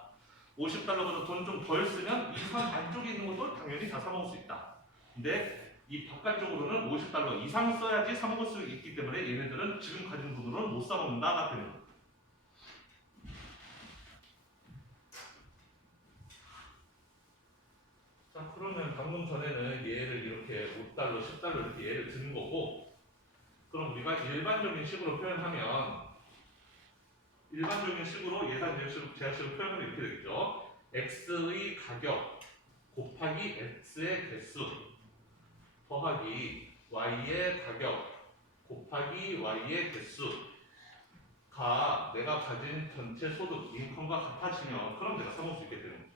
50달러보다 돈 좀 덜 쓰면 이 선 안쪽에 있는 것도 당연히 다 사먹을 수 있다. 근데 이 바깥쪽으로는 50달러 이상 써야지 사먹을 수 있기 때문에 얘네들은 지금 가진 돈으로는 못 사먹는다가 되는 거예요. 자, 그러면 방금 전에는 얘를 이렇게 5달러, 10달러 이렇게 얘를 드는 거고, 그럼 우리가 일반적인 식으로 표현하면, 일반적인 식으로 예산 제약식으로 표현하면 이렇게 되겠죠. x의 가격 곱하기 x의 개수 더하기 y의 가격 곱하기 y의 개수가 내가 가진 전체 소득, 인컴과 같아지면 그럼 내가 사먹을 수 있게 되는 거죠.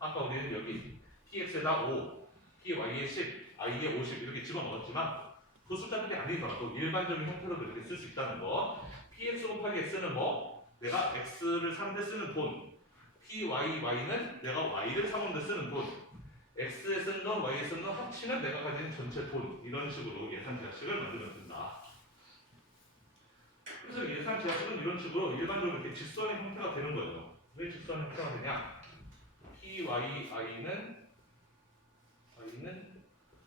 아까 우리는 여기 tx에다 5, ty에 10, i에 50 이렇게 집어넣었지만 그 숫자들이 아니더라도 일반적인 형태로 그렇게 쓸 수 있다는 거. px 곱하기 x는 뭐? 내가 x를 사는데 쓰는 돈. py는 내가 y를 사는데 쓰는 돈. x에 쓴 돈, y에 쓴 돈 합치면 내가 가진 전체 돈. 이런 식으로 예산 제약식을 만들면 된다. 그래서 예산 제약식은 이런 식으로 일반적으로 이렇게 직선의 형태가 되는 거예요. 왜 직선 형태가 되냐? py이는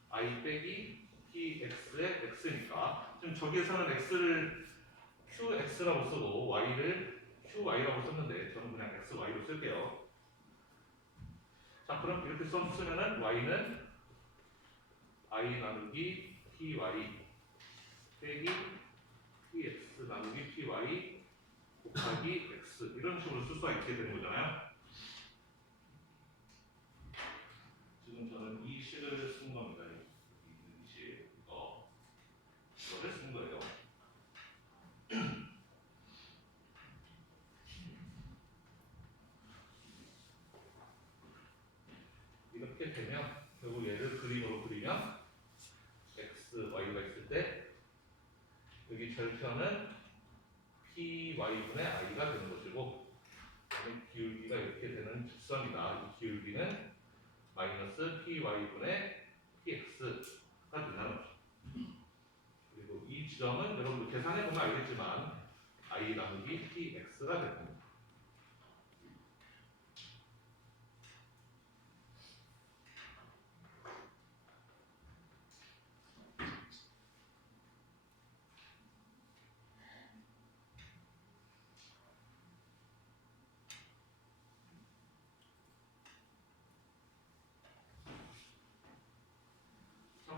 i 빼기 px의 x니까 지금 저기에서는 x를 qx라고 쓰고 y를 qy라고 썼는데 저는 그냥 xy로 쓸게요. 자, 그럼 이렇게 쓰면은 y는 i 나누기 py 빼기 px 나누기 py 곱하기 x 이런 식으로 쓸 수가 있게 되는 거잖아요. 지금 저는 이 식을 쓴 겁니다. 이 식, 이거를 쓴 거예요. 이렇게 되면 결국 얘를 그림으로 그리면 x, y가 있을 때 여기 절편은 py분의 i가 되는 것이고, 기울기가 이렇게 되는 직선이다. 이 기울기는 마이너스 py분의 px가 된다는 거죠. 그리고 이 지점은 여러분들 계산해 보면 알겠지만 i 나누기 px가 됩니다.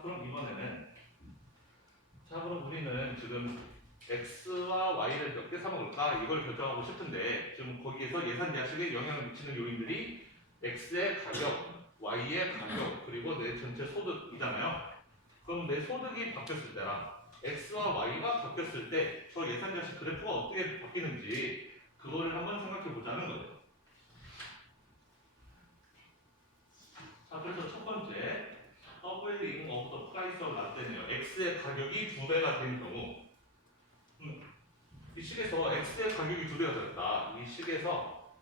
그럼 이번에는, 자, 그럼 우리는 지금 x와 y를 몇 개 사먹을까 이걸 결정하고 싶은데, 지금 거기에서 예산 제약식에 영향을 미치는 요인들이 x의 가격, y의 가격, 그리고 내 전체 소득이잖아요. 그럼 내 소득이 바뀌었을 때랑 x와 y가 바뀌었을 때 저 예산 제약식 그래프가 어떻게 바뀌는지 그거를 한번 생각해 보자는 거예요. 자, 그래서 첫 번째 더블링 오브 더 프라이스 오브 라떼네요. x의 가격이 2배가 된 경우, 이 식에서 x의 가격이 2배가 됐다. 이 식에서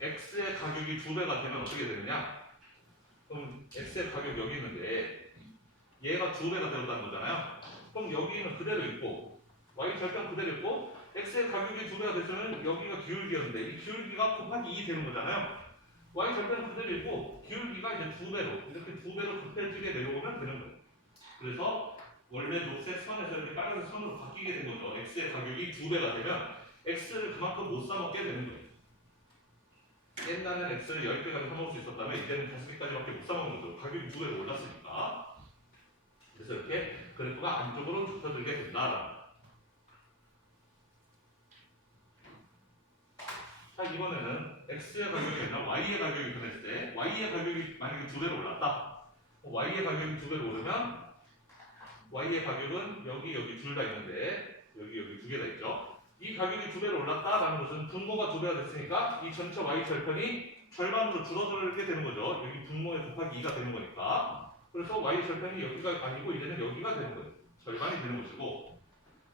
x의 가격이 2배가 되면 어떻게 되느냐? 그럼 x의 가격 여기 있는데 얘가 2배가 되었다는 거잖아요. 그럼 여기는 그대로 있고 y 절편 그대로 있고 x의 가격이 2배가 됐으면 여기가 기울기였는데 이 기울기가 곱하기 2 되는 거잖아요. y 절편은 그대로 있고 기울기가 이제 2배로 이렇게 2배로 급해지게 내려오면 되는 거예요. 그래서 원래 녹색 선에서 이렇게 빨간색 선으로 바뀌게 된 거죠. x의 가격이 2배가 되면 x를 그만큼 못 사먹게 되는 거예요. 옛날에는 x를 10개까지 사먹을 수 있었다면 이제는 5개까지밖에 못 사먹는 거죠. 가격이 2배로 올랐으니까. 그래서 이렇게 그래프가 안쪽으로 좁혀들게 된다. 자, 이번에는 x의 가격이 아니라 y의 가격이 변했을 때 y의 가격이 만약에 2배로 올랐다. y의 가격이 2배로 오르면 y의 가격은 여기 둘 다 있는데 여기 2개가 있죠. 이 가격이 2배로 올랐다라는 것은 분모가 2배가 됐으니까 이 전체 y 절편이 절반으로 줄어들게 되는 거죠. 여기 분모에 곱하기 2가 되는 거니까. 그래서 y 절편이 여기가 아니고 이제는 여기가 되는 거예요. 절반이 되는 것이고.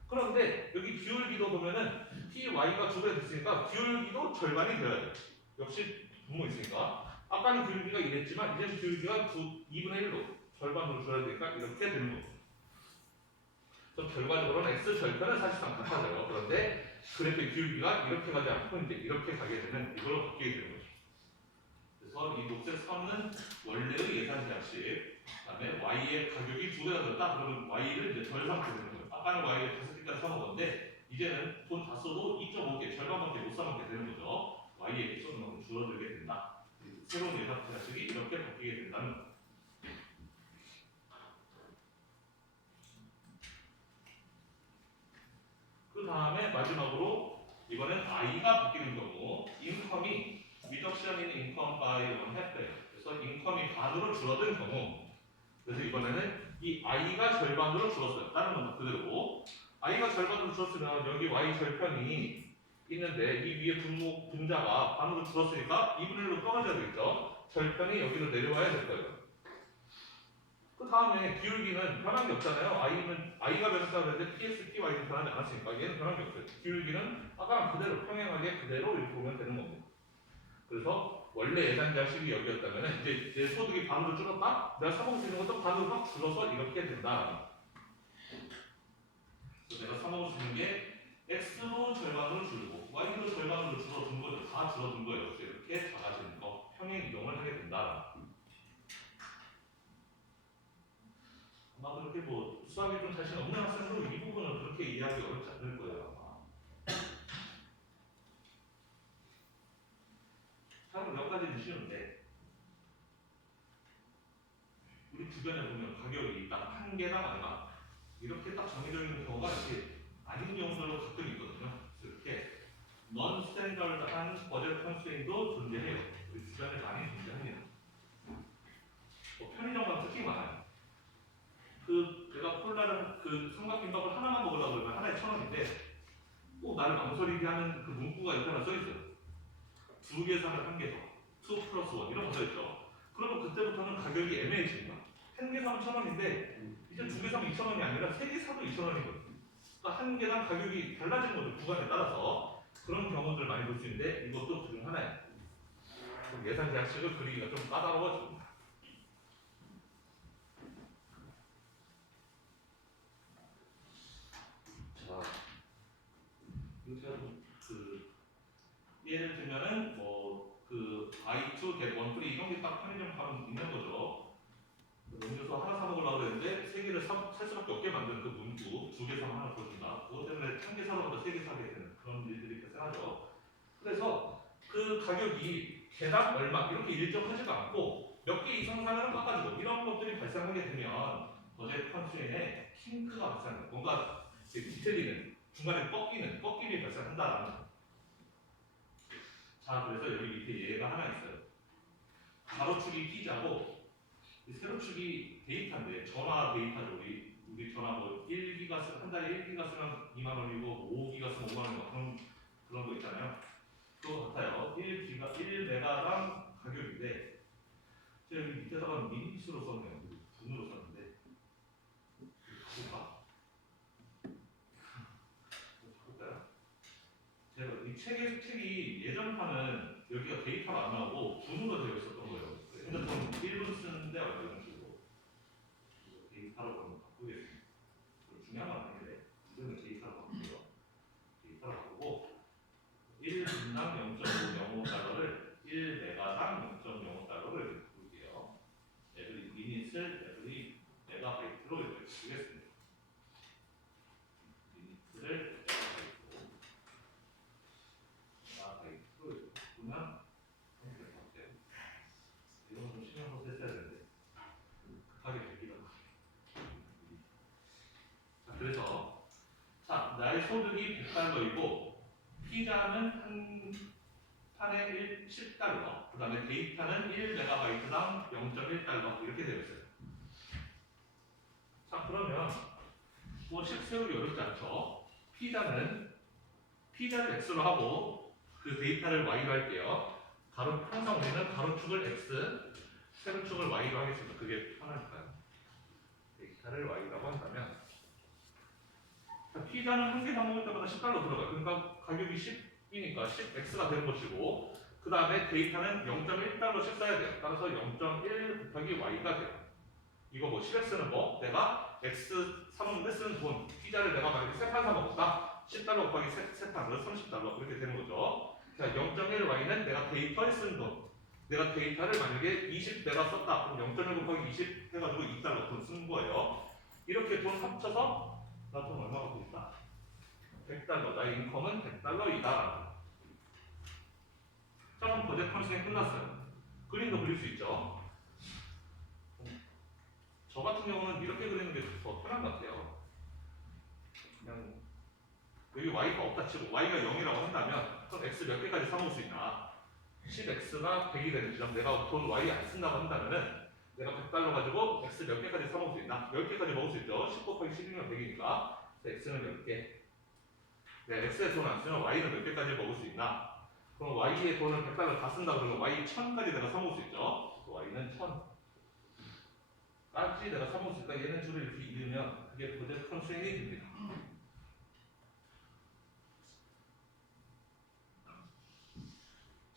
그런데 여기 기울기도 보면은 py가 2배 됐으니까 기울기도 절반이 되어야 돼요. 역시 분모 있으니까. 아까는 기울기가 이랬지만 이제는 기울기가 2분의 1로 절반으로 줄어야 되니까 이렇게 되는 거예요. 그럼 결과적으로는 x 절편은 사실상 같아져요. 그런데 그래프의 기울기가 이렇게 가지 않고 이제 이렇게 가게 되는 이걸로 바뀌게 되는 거죠. 그래서 이 녹색 선은 원래의 예산 양식, 그다음에 y의 가격이 2배가 됐다. 그러면 y를 이제 덜 삼게 되는 거예요. 아까는 y를 5개까지 사먹었는데 이제는 돈 다 써도 2.5개 절반밖에 못 사먹게 되는 거죠. y의 기초는 줄어들게 된다. 새로운 예산 양식이 이렇게 바뀌게 된다는 거예요. 그 다음에 마지막으로 이번엔 i가 바뀌는 경우 인컴이 reduction in income by 1/2배예요. 그래서 인컴이 반으로 줄어든 경우 그래서 이번에는 이 i가 절반으로 줄었어요. 다른 건 그대로고 i가 절반으로 줄었으면 여기 y 절편이 있는데 이 위에 분자가 반으로 줄었으니까 2분의 1로 떨어져야 되겠죠. 절편이 여기로 내려와야 될 거예요. 그 다음에 기울기는 변한 게 없잖아요. i가 변했다고 했는데 ps, py는 변하지 않았으니까 얘는 변한 게 없어요. 기울기는 아까랑 그대로 평행하게 그대로 이렇게 보면 되는 겁니다. 그래서 원래 예산 자식이 여기였다면 이제 내 소득이 반으로 줄었다? 내가 사먹을 수 있는 것도 반으로 확 줄어서 이렇게 된다. 그래서 내가 사먹을 수 있는 게 x로 절반으로 줄고 y로 절반으로 줄어든 거죠. 다 줄어든 거예요. 그래서 이렇게 작아지는 거 평행 이동을 하게 된다. 아마 그렇게 뭐 수학에 좀 자신 없는 학생도 이 부분은 그렇게 이해하기 어렵지 않을 거예요. 아마. 참 몇 가지는 쉬운데 우리 주변에 보면 가격이 딱 한 개당 얼마 이렇게 딱 정해져 있는 경우가 이렇게 아닌 경우들도 가끔 있거든요. 그래서 이렇게 non 스탠다드한 버젯 컨스트레인도 존재해요. 우리 주변에 많이 존재합니다. 편의점 가면 특히 많아요. 내가 콜라를 삼각김밥을 하나만 먹으려고 그러면 하나에 1,000원인데 꼭 나를 망설이게 하는 그 문구가 옆에 하나 써있어요. 2개 사면 1개 더, 2 플러스 1 이런 거 써있죠. 그러면 그때부터는 가격이 애매해집니다. 1개 사면 1,000원인데 이제 2개 사면 2,000원이 아니라 3개 사도 2,000원이거든요. 그러니까 한 개당 가격이 달라지는 거죠. 구간에 따라서. 그런 경우들 많이 볼 수 있는데 이것도 그중 하나예요. 예산 계약식을 그리기가 좀 까다로워집니다. 자, 예를 들면은 buy two get one free 이런 게 딱 편의점 가면 있는 거죠. 음료수 하나 사 먹으려고 했는데 3개를 살 수밖에 없게 만드는 그 문구 2개 사면 하나 더 준다. 그것 때문에 1개 사러 가다 3개 사게 되는 그런 일들이 발생하죠. 그래서 그 가격이 개당 얼마 이렇게 일정하지가 않고 몇 개 이상 사면 깎아주고 이런 것들이 발생하게 되면 버젯 컨스트레인에 킹크가 발생합니다. 뭔가 뒤틀리는 중간에 꺾임이 발생한다라는 거. 자, 그래서 여기 밑에 예가 하나 있어요. 가로축이 피자고 세로축이 데이터인데 전화 데이터죠. 우리 전화 뭐 1기가 한 달에 1기가 쓰면 2만 원이고 5기가 쓰면 5만 원 그런 거 있잖아요. 그거 같아요. 1메가당 가격인데 제가 여기 밑에다가 미니스로 썼네요. 분으로 썼는데 볼까? 볼까요? 제가 이 책이 예전판은 여기가 데이터가 안 나오고 분으로 되어 있었던 거예요. 핸드폰 1분 쓰는데 이런 식으로 데이터로 한번 바꾸겠습니다. 중요한 건 아닌데 이제는 데이터로 바꾸고요. 데이터로 바꾸고 1분당 0.505달러를 1메가당 0.05달러를 바꿀게요. every minutes를 every 메가바이트로 이렇게 주겠습니다. 미니트를 메가바이트로 이렇게 바꾸면 이렇게 바뀌어요. 이건 좀 신경 써서 했어야 되는데 급하게 되기도 하고. 자, 그래서 자, 나의 소득이 100달러이고 피자는 한 판에 10달러, 그 다음에 데이터는 1메가바이트당 0.1달러 이렇게 되어 있어요. 자, 그러면 뭐 세우기 어렵지 않죠? 피자를 x로 하고 그 데이터를 y로 할게요. 항상 우리는 가로축을 x, 세로축을 y로 하겠습니다. 그게 편하니까요. 데이터를 y라고 한다면 자, 피자는 한 개 다 먹을 때마다 10달러 들어가요. 그러니까 가격이 10이니까 10x가 되는 것이고 그 다음에 데이터는 0.1달러씩 써야 돼요. 따라서 0.1 곱하기 y가 돼요. 이거 뭐 10x는 뭐? 내가 x 사먹는데 쓰는 돈. 피자를 내가 만약에 3판 사 먹었다. 10달러 곱하기 3판으로 30달러 그렇게 되는 거죠. 자, 0.1y는 내가 데이터에 쓴 돈. 내가 데이터를 만약에 20 내가 썼다. 그럼 0.1 곱하기 20 해가지고 2달러 돈 쓴 거예요. 이렇게 돈 합쳐서 나 돈 얼마 갖고 있다? 100달러. 나의 인컴은 100달러이다. 자, 그럼 버젯 컨셉이 끝났어요. 그림도 그릴 수 있죠. 저 같은 경우는 이렇게 그리는 게 더 편한 것 같아요. 그냥 여기 y가 없다 치고 y가 0이라고 한다면 그럼 x 몇 개까지 사먹을 수 있나? 10x가 100이 되는 지점 내가 돈 y 안 쓴다고 한다면은 내가 100달러 가지고 x 몇 개까지 사먹을 수 있나? 10개까지 먹을 수 있죠. 10 곱하기 10이면 100이니까 x는 10개. 네, x의 돈 안 쓰면 y는 몇 개까지 먹을 수 있나? 그럼 y의 돈을 100달러 다 쓴다 그러면 y 1000까지 내가 사먹을 수 있죠. y는 1000 까지 내가 사먹을 수 있다. 얘는 줄을 이렇게 이으면 그게 버젯 컨스트레인이 됩니다.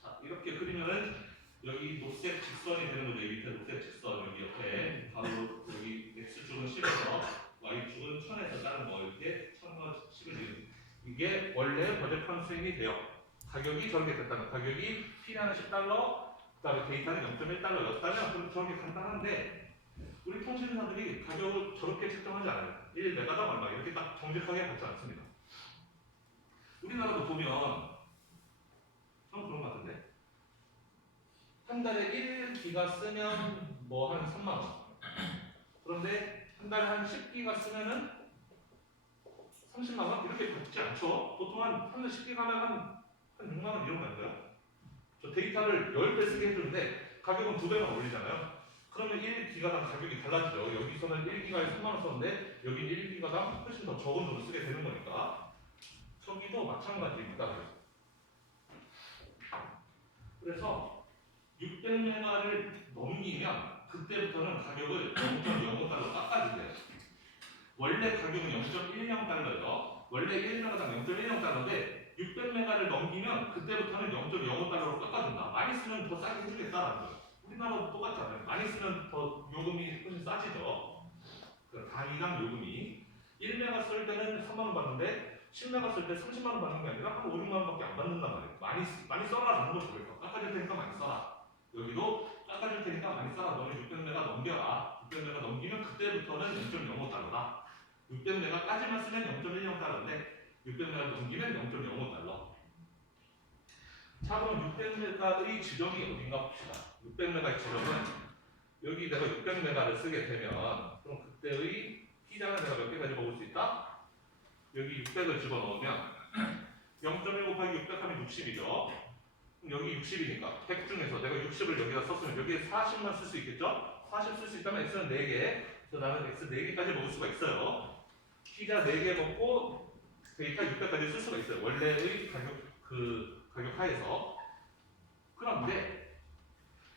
자, 이렇게 그리면은 여기 녹색 직선이 되는 거죠. 이 밑에 녹색 직선 여기 옆에 바로 여기 x축은 10에서 y축은 1000에서 다른 거 이렇게 1000과 10을 이게 원래 버젯 컨스트레인이 돼요. 가격이 저렇게 됐다면 가격이 P라는 10달러 그 다음에 데이터는 0.1달러였다면 그럼 저렇게 간단한데 우리 통신사들이 가격을 저렇게 책정하지 않아요. 1메가당 얼마 이렇게 딱 정직하게 받지 않습니다. 우리나라도 보면 좀 그런 것 같은데 한 달에 1기가 쓰면 뭐 한 3만원 그런데 한 달에 한 10기가 쓰면은 30만원 이렇게 받지 않죠. 보통 한 10기가 하면 한 6만원 이런 거 아닌가요? 저 데이터를 10배 쓰게 해주는데 가격은 2배만 올리잖아요. 그러면 1기가당 가격이 달라지죠. 여기서는 1기가에 3만원 썼는데 여기 1기가당 훨씬 더 적은 돈을 쓰게 되는 거니까 저기도 마찬가지입니다. 그래서 600메가를 넘기면 그때부터는 가격을 0.05달러 깎아주세요. 원래 가격은 0.10달러예요. 원래 1메가당 0.10달러인데 600메가를 넘기면 그때부터는 0.05달러로 깎아준다. 많이 쓰면 더 싸게 해주겠다라는 거예요. 우리나라도 똑같잖아요. 많이 쓰면 더 요금이 훨씬 싸지죠. 그 단위당 요금이 1메가 쓸 때는 3만원 받는데 10메가 쓸 때 30만원 받는 게 아니라 한 5, 6만원밖에 안 받는단 말이에요. 많이 써라라는 거죠. 그래서 깎아줄 테니까 많이 써라. 여기도 깎아줄 테니까 많이 써라. 너는 600메가 넘겨라. 600메가 넘기면 그때부터는 0.05달러다. 600메가까지만 쓰면 0.10달러인데 600메가 넘기면 0.05달러. 자, 그럼 600메가의 지점이 어딘가 봅시다. 600메가의 지점은 여기 내가 600메가를 쓰게 되면 그럼 그때의 피자는 내가 몇 개까지 먹을 수 있다? 여기 600을 집어넣으면 0.1 곱하기 600 하면 60이죠. 그럼 여기 60이니까 100 중에서 내가 60을 여기다 썼으면 여기에 40만 쓸 수 있겠죠? 40 쓸 수 있다면 x는 4개. 그래서 나는 x 4개까지 먹을 수가 있어요. 피자 4개 먹고 데이터 600까지 쓸 수가 있어요. 원래의 가격 하에서. 그런데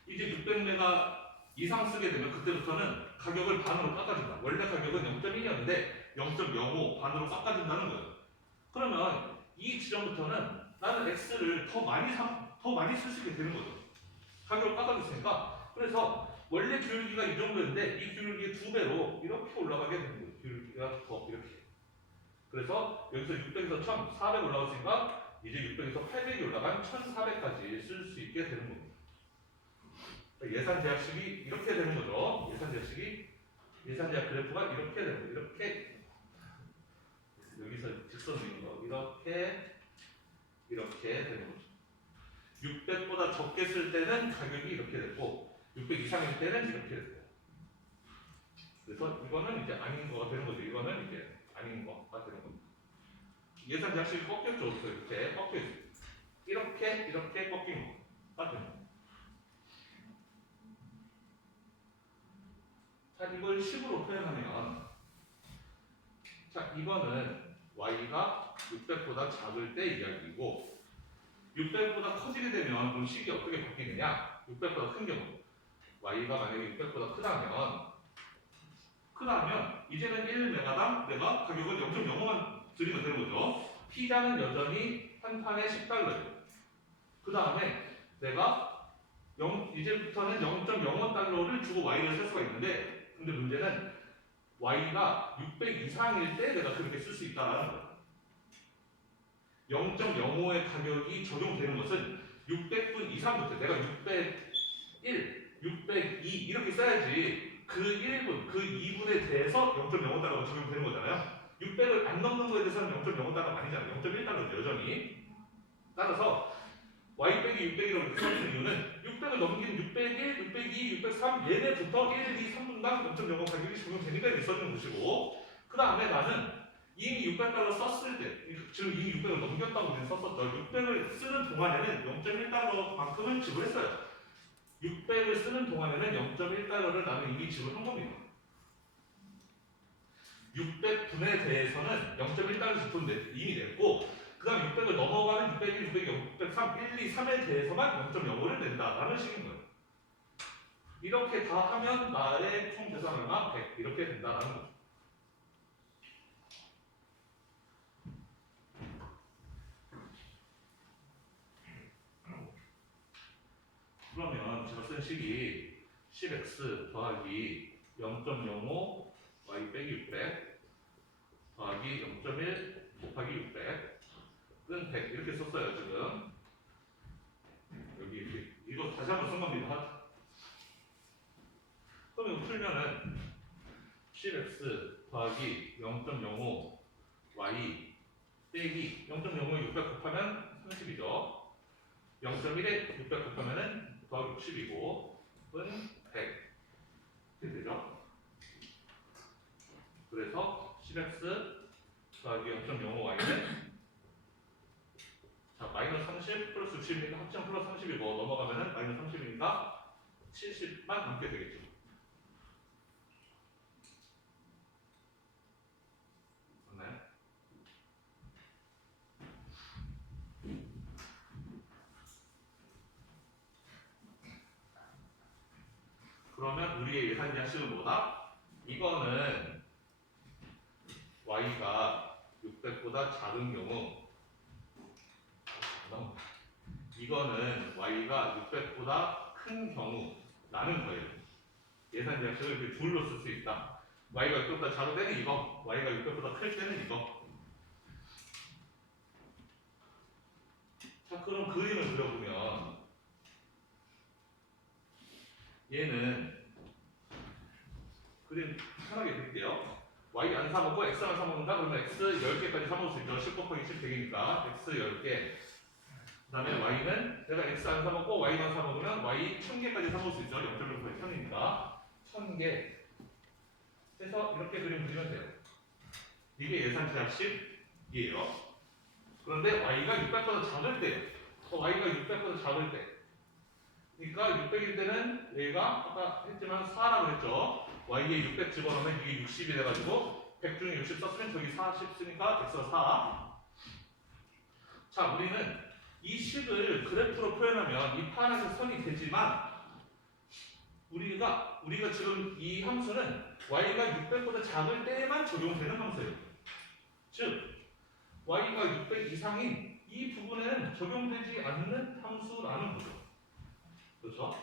이제 600메가 이상 쓰게 되면 그때부터는 가격을 반으로 깎아준다. 원래 가격은 0.1이었는데 0.05 반으로 깎아준다는 거예요. 그러면 이 지점부터는 나는 X를 더 많이 쓸 수 있게 되는 거죠. 가격을 깎아줬으니까. 그래서 원래 기울기가 이 정도였는데 이 기울기의 2배로 이렇게 올라가게 되는 거예요. 기울기가 더 이렇게. 그래서 여기서 600에서 1400 올라갔으니까 이제 600에서 800이 올라간 1400까지 쓸 수 있게 되는 겁니다. 예산 제약식이 이렇게 되는 거죠. 예산 제약 그래프가 이렇게 되는 거예요. 이렇게 여기서 직선 그린 거 이렇게 되는 거죠. 600보다 적게 쓸 때는 가격이 이렇게 되고 600 이상일 때는 이렇게 되고. 그래서 이거는 이제 아닌 거가 되는 거죠. 이거는 이제 아닌 거가 되는 겁니다. 예산 제약식이 꺾였죠. 이렇게 꺾여 있어요. 이렇게 꺾인 거가 되는 거예요. 자, 이걸 10으로 표현하면, 자, 이거는 y가 600보다 작을 때 이야기이고, 600보다 커지게 되면 그럼 식이 어떻게 바뀌느냐? 600보다 큰 경우, y가 만약에 600보다 크다면 이제는 1메가당 내가 가격을 0.05만 드리면 되는 거죠. 피자는 여전히 한 판에 10달러예요. 그 다음에 내가 이제부터는 0.05달러를 주고 y를 살 수가 있는데, 근데 문제는 y가 600 이상일 때 내가 그렇게 쓸 수 있다는 거예요. 0.05의 가격이 적용되는 것은 600분 이상부터 내가 601, 602 이렇게 써야지 그 1분, 그 2분에 대해서 0.05달러가 적용되는 거잖아요. 600을 안 넘는 거에 대해서는 0.05달러가 아니잖아요. 0.1달러죠, 여전히. 따라서 y 빼기 600이라고 이렇게 써주는 이유는 600을 넘긴 601, 602, 603 얘네부터 1, 2, 3분당 0.05 가격이 적용되니까 이렇게 써주는 것이고, 그 다음에 나는 이미 600달러 썼을 때, 지금 이미 600을 넘겼다고 우리는 썼었죠. 600을 쓰는 동안에는 0.1달러만큼은 지불했어요. 600을 쓰는 동안에는 0.1달러를 나는 이미 지불한 겁니다. 600분에 대해서는 0.1달러 지분 이미 냈고, 그 다음 600을 넘어가는 601, 602, 603, 1, 2, 3에 대해서만 0.05를 낸다라는 식인 거예요. 이렇게 다 하면 나의 총 재산 얼마? 100 이렇게 된다라는 거죠. 그러면 제가 쓴 식이 10x 더하기 0.05 y 빼기 600 더하기 0.1 곱하기 600은 100 이렇게 썼어요. 지금 여기 이거 다시 한번 쓴 겁니다. 그럼 이거 풀면은 10x 더하기 0.05 y 빼기 0.05에 600 곱하면 30이죠. 0.1에 600 곱하면은 더하기 60이고 은 100 이렇게 되죠. 그래서 10x 더하기 0.05y는 자 마이너스 30 플러스 60이니까 합치면 플러스 30이고 넘어가면은 마이너스 30이니까 70만 남게 되겠죠. 맞나요? 그러면 우리의 예산 양식은 뭐다? 이거는 y가 600보다 작은 경우, 이거는 y가 600보다 큰 경우라는 거예요. 예산 양식을 이렇게 둘로 쓸 수 있다. y가 600보다 작을 때는 이거, y가 600보다 클 때는 이거. 자, 그럼 그림을 그려보면 얘는 그림 편하게 그릴게요. y 안 사먹고 x만 사먹는다? 그러면 x 10개까지 사먹을 수 있죠. 10 곱하기 10 100이니까 x 10개. 그 다음에 y는 내가 x 안 사먹고 y만 사먹으면 y 1000개까지 사먹을 수 있죠. 0.1 곱하기 1000이니까 1000개 해서 이렇게 그림 그리면 돼요. 이게 예산 제약식이에요. 그런데 y가 600보다 작을 때예요. y가 600보다 작을 때. 그러니까 600일 때는 얘가 아까 했지만 4라고 했죠. y에 600 집어넣으면 이게 60이 돼가지고 100 중에 60 썼으면 저기 40 쓰니까 x가 4. 자, 우리는 이 식을 그래프로 표현하면 이 파란색 선이 되지만 우리가 지금 이 함수는 y가 600보다 작을 때에만 적용되는 함수예요. 즉 y가 600 이상인 이 부분에는 적용되지 않는 함수라는 거죠. 그렇죠?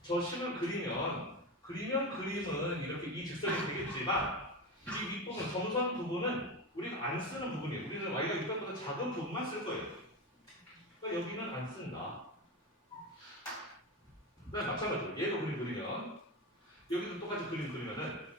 저 식을 그리면 그림은 이렇게 이 직선이 되겠지만 이 윗부분 점선 부분은 우리가 안 쓰는 부분이에요. 우리는 y가 600보다 작은 부분만 쓸 거예요. 그러니까 여기는 안 쓴다. 그다음 마찬가지로 얘도 그림 그리면 여기도 똑같이 그림 그리면은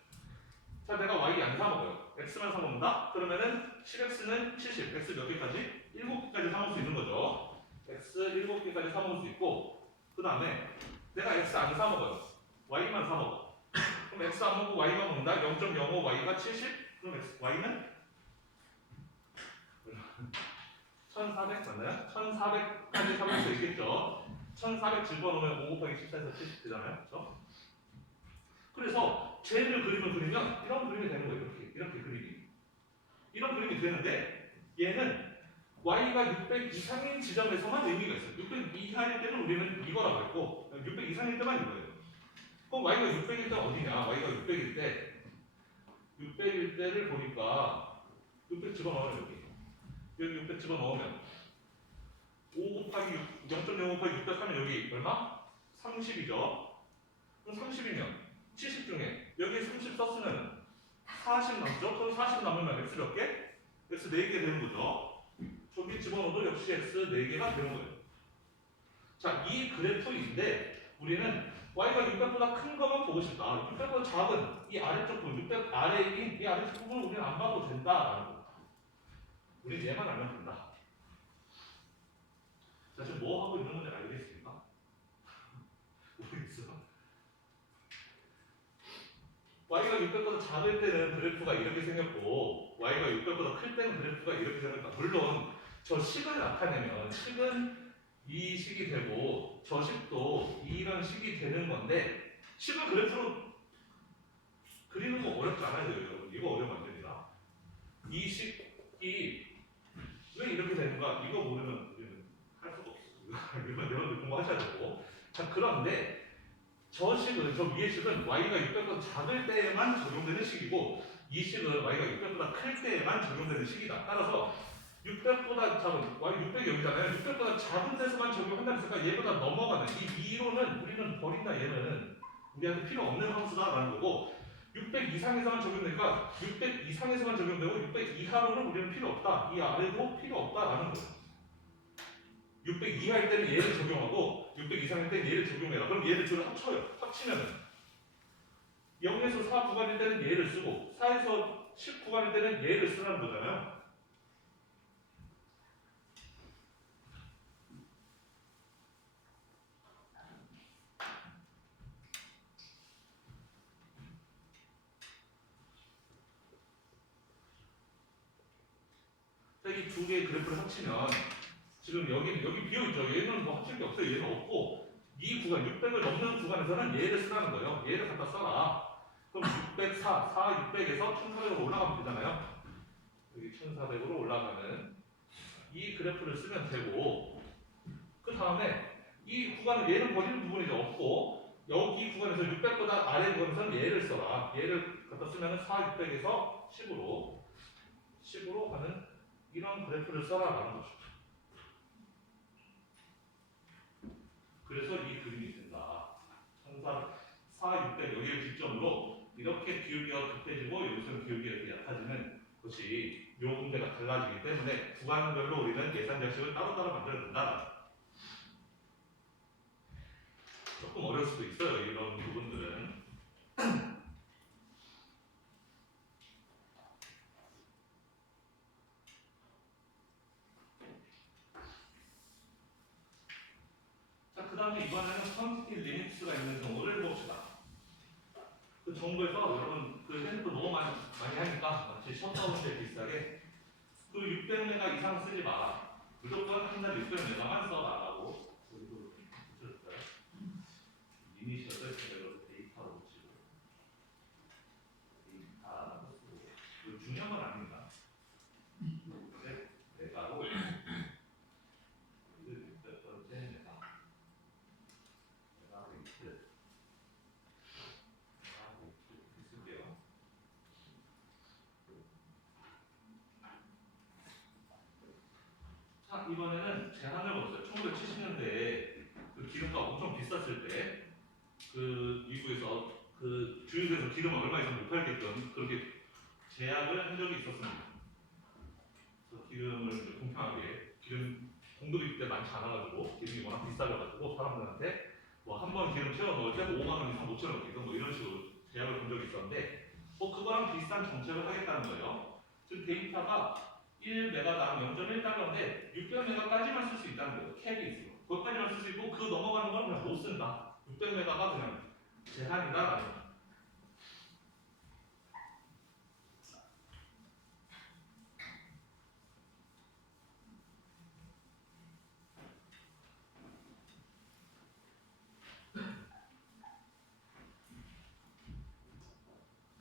자 내가 y 안 사먹어요. x만 사먹는다? 그러면은 10x는 70, x 몇 개까지? 7개까지 사먹을 수 있는 거죠. x 7개까지 사먹을 수 있고 그 다음에 내가 x 안 사먹어요. y만 사먹어. 그럼 x 안 먹고 y만 먹는다? 0.05 y가 70? 그럼 y는 1400 맞나요? 1400까지 사먹을 수 있겠죠. 1400 집어넣으면 5 곱하기 14에서 70 되잖아요. 그렇죠? 그래서 쟤를 그림을 그리면 이런 그림이 되는 거예요. 이렇게 그림이. 이런 그림이 되는데 얘는 y가 600 이상인 지점에서만 의미가 있어요. 600 이하일 때는 우리는 이거라고 했고 600 이상일 때만 이거예요. 그럼 y가 600일 때 어디냐? y가 600일 때 600일 때를 보니까 600 집어넣으면 여기 600 집어넣으면 5 곱하기 6, 0.05 곱하기 600 하면 여기 얼마? 30이죠. 그럼 30이면 70 중에 여기에 30 썼으면 40 남죠? 그럼 40 남으면 x 몇 개? x 4개 되는 거죠. 저기 집어넣어도 역시 x 4개가 되는 거예요. 자, 이 그래프인데 우리는 y가 600보다 큰 것만 보고 싶다. 600보다 작은 이 아래쪽 부분, 600 아래인 이 아래쪽 부분을 우리는 안 봐도 된다라는 거. 우리 얘만 알면 된다. 자, 지금 뭐 하고 있는 건지 알겠습니까? 모르겠어. y가 600보다 작을 때는 그래프가 이렇게 생겼고 y가 600보다 클 때는 그래프가 이렇게 생겼다. 물론 저 식을 나타내면 식은 이 식이 되고 저 식도 이런 식이 되는 건데 식을 그래프로 그리는 거 어렵지 않아요, 여러분. 이거 어려우면 안 됩니다. 이 식이 왜 이렇게 되는가? 이거 모르면 우리는 할 수가 없어요. 이건 여러분들 공부하셔야 되고. 자, 그런데 저 위의 식은 y가 600보다 작을 때에만 적용되는 식이고 이 식은 y가 600보다 클 때에만 적용되는 식이다. 따라서 600보다 작은 y 600이 여기잖아요. 600보다 작은 데서만 적용한다 했으니까 얘보다 넘어가는 이 이론은 우리는 버린다. 얘는 우리한테 필요 없는 함수다라는 거고 600 이상에서만 적용되니까 600 이상에서만 적용되고 600 이하로는 우리는 필요 없다. 이 아래도 필요 없다라는 거예요. 600 이하일 때는 얘를 적용하고 600 이상일 때는 얘를 적용해라. 그럼 얘를 둘을 합쳐요. 합치면은 0에서 4 구간일 때는 얘를 쓰고 4에서 10 구간일 때는 얘를 쓰라는 거잖아요. 자, 이 두 개의 그래프를 합치면 지금 여기 비어있죠. 얘는 뭐 합칠 게 없어요. 얘는 없고 이 구간 600을 넘는 구간에서는 얘를 쓰라는 거예요. 얘를 갖다 써라. 그럼 604, 600에서 1400으로 올라가면 되잖아요. 여기 1400으로 올라가는 이 그래프를 쓰면 되고 그 다음에 이 구간은 얘는 버리는 부분이 없고 여기 구간에서 600보다 아래 구간에서는 얘를 써라. 얘를 갖다 쓰면 4, 600에서 10으로 가는 이런 그래프를 써라라는 거죠. 그래서 이 그림이 된다. 4, 600 여기를 기점으로 이렇게 기울기가 급해지고 여기서는 기울기가 이렇게 약해지는 것이 요 문제가 달라지기 때문에 구간별로 우리는 예산 장식을 따로따로 만들어야 된다. 조금 어려울 수도 있어요. 이런 부분들은. 자, 그 다음에 이번에는 퀀티티 리미트가 있는 경우를 봅시다. 그 정부에서 여러분 그 핸드폰 너무 많이 하니까 마치 셧다운제 비슷하게 그 600메가 이상 쓰지 마라. 무조건 한 달 600메가만 써라라고 여기도 붙여줬어요. 이니셜을 그대로 데이터로 붙이고 데이터라고 쓰고 그 중요한 건 아닙니다. 근데 메가로 그 600번째 메가 메가비트 이번에는 제한을 걸었어요. 1970년대에 그 기름값 엄청 비쌌을 때 그 미국에서 그 주유소에서 기름을 얼마 이상 못 팔게끔 그렇게 제약을 한 적이 있었습니다. 그래서 기름을 이제 공평하게 기름 공급이 그때 많지 않아가지고 기름이 워낙 비싸져가지고 사람들한테 뭐 한 번 기름 채워 넣을 때 5만 원 이상 못 채워 넣게끔 뭐 이런 식으로 제약을 본 적이 있었는데 그거랑 비슷한 정책을 하겠다는 거예요. 즉 데이터가 1메가당 0.1달러인데 600메가까지만 쓸 수 있다는 거예요. 캡이 있어요. 그것까지만 쓸 수 있고 그 넘어가는 건 그냥 못 쓴다. 600메가가 그냥 제한이다라는 거예요.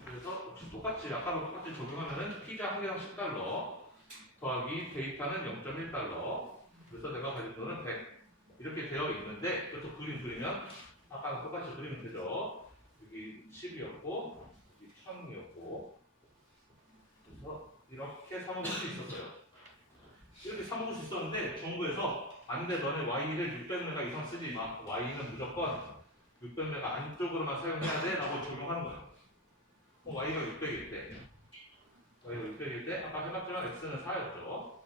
그래서 혹시 똑같이 아까랑 똑같이 적용하면은 피자 한 개당 10달러 더하기 데이터는 0.1달러 그래서 내가 가진 돈은 100 이렇게 되어 있는데 이것도 그림 그리면 아까랑 똑같이 그리면 되죠. 여기 10이었고 여기 1000이었고 그래서 이렇게 사먹을 수 있었어요. 이렇게 사먹을 수 있었는데 정부에서 안돼 너네 Y를 600메가 이상 쓰지 마. Y는 무조건 600메가 안쪽으로만 사용해야 돼 라고 적용하는 거예요. Y가 600일 때 Y가 600일 때 아까 해봤지만 X는 4였죠.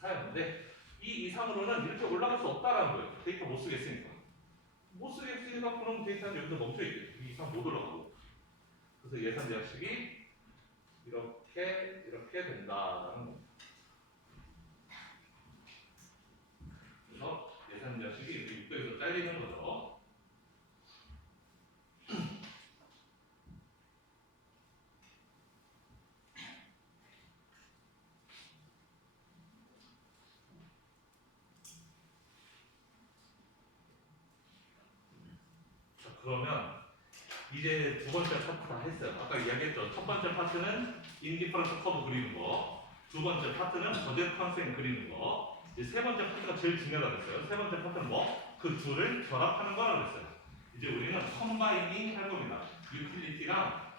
4였는데 이 이상으로는 이렇게 올라갈 수 없다라는 거예요. 데이터 못 쓰겠으니까. 못 쓰겠으니까 그럼 데이터는 여기서 멈춰있겠죠. 이 이상 못 올라가고. 그래서 예산 제약식이 이렇게 된다라는 겁니다. 그래서 예산 제약식이 이렇게 600에서 잘리는 거죠. 자, 그러면 이제 두 번째 파트 다 했어요. 아까 이야기했죠. 첫 번째 파트는 인디퍼런스 커브 그리는 거, 두 번째 파트는 버젯 컨센 그리는 거, 이제 세 번째 파트가 제일 중요하다고 했어요. 세 번째 파트는 뭐? 그 둘을 결합하는 거라고 했어요. 이제 우리는 컴바이닝 할 겁니다. 유틸리티랑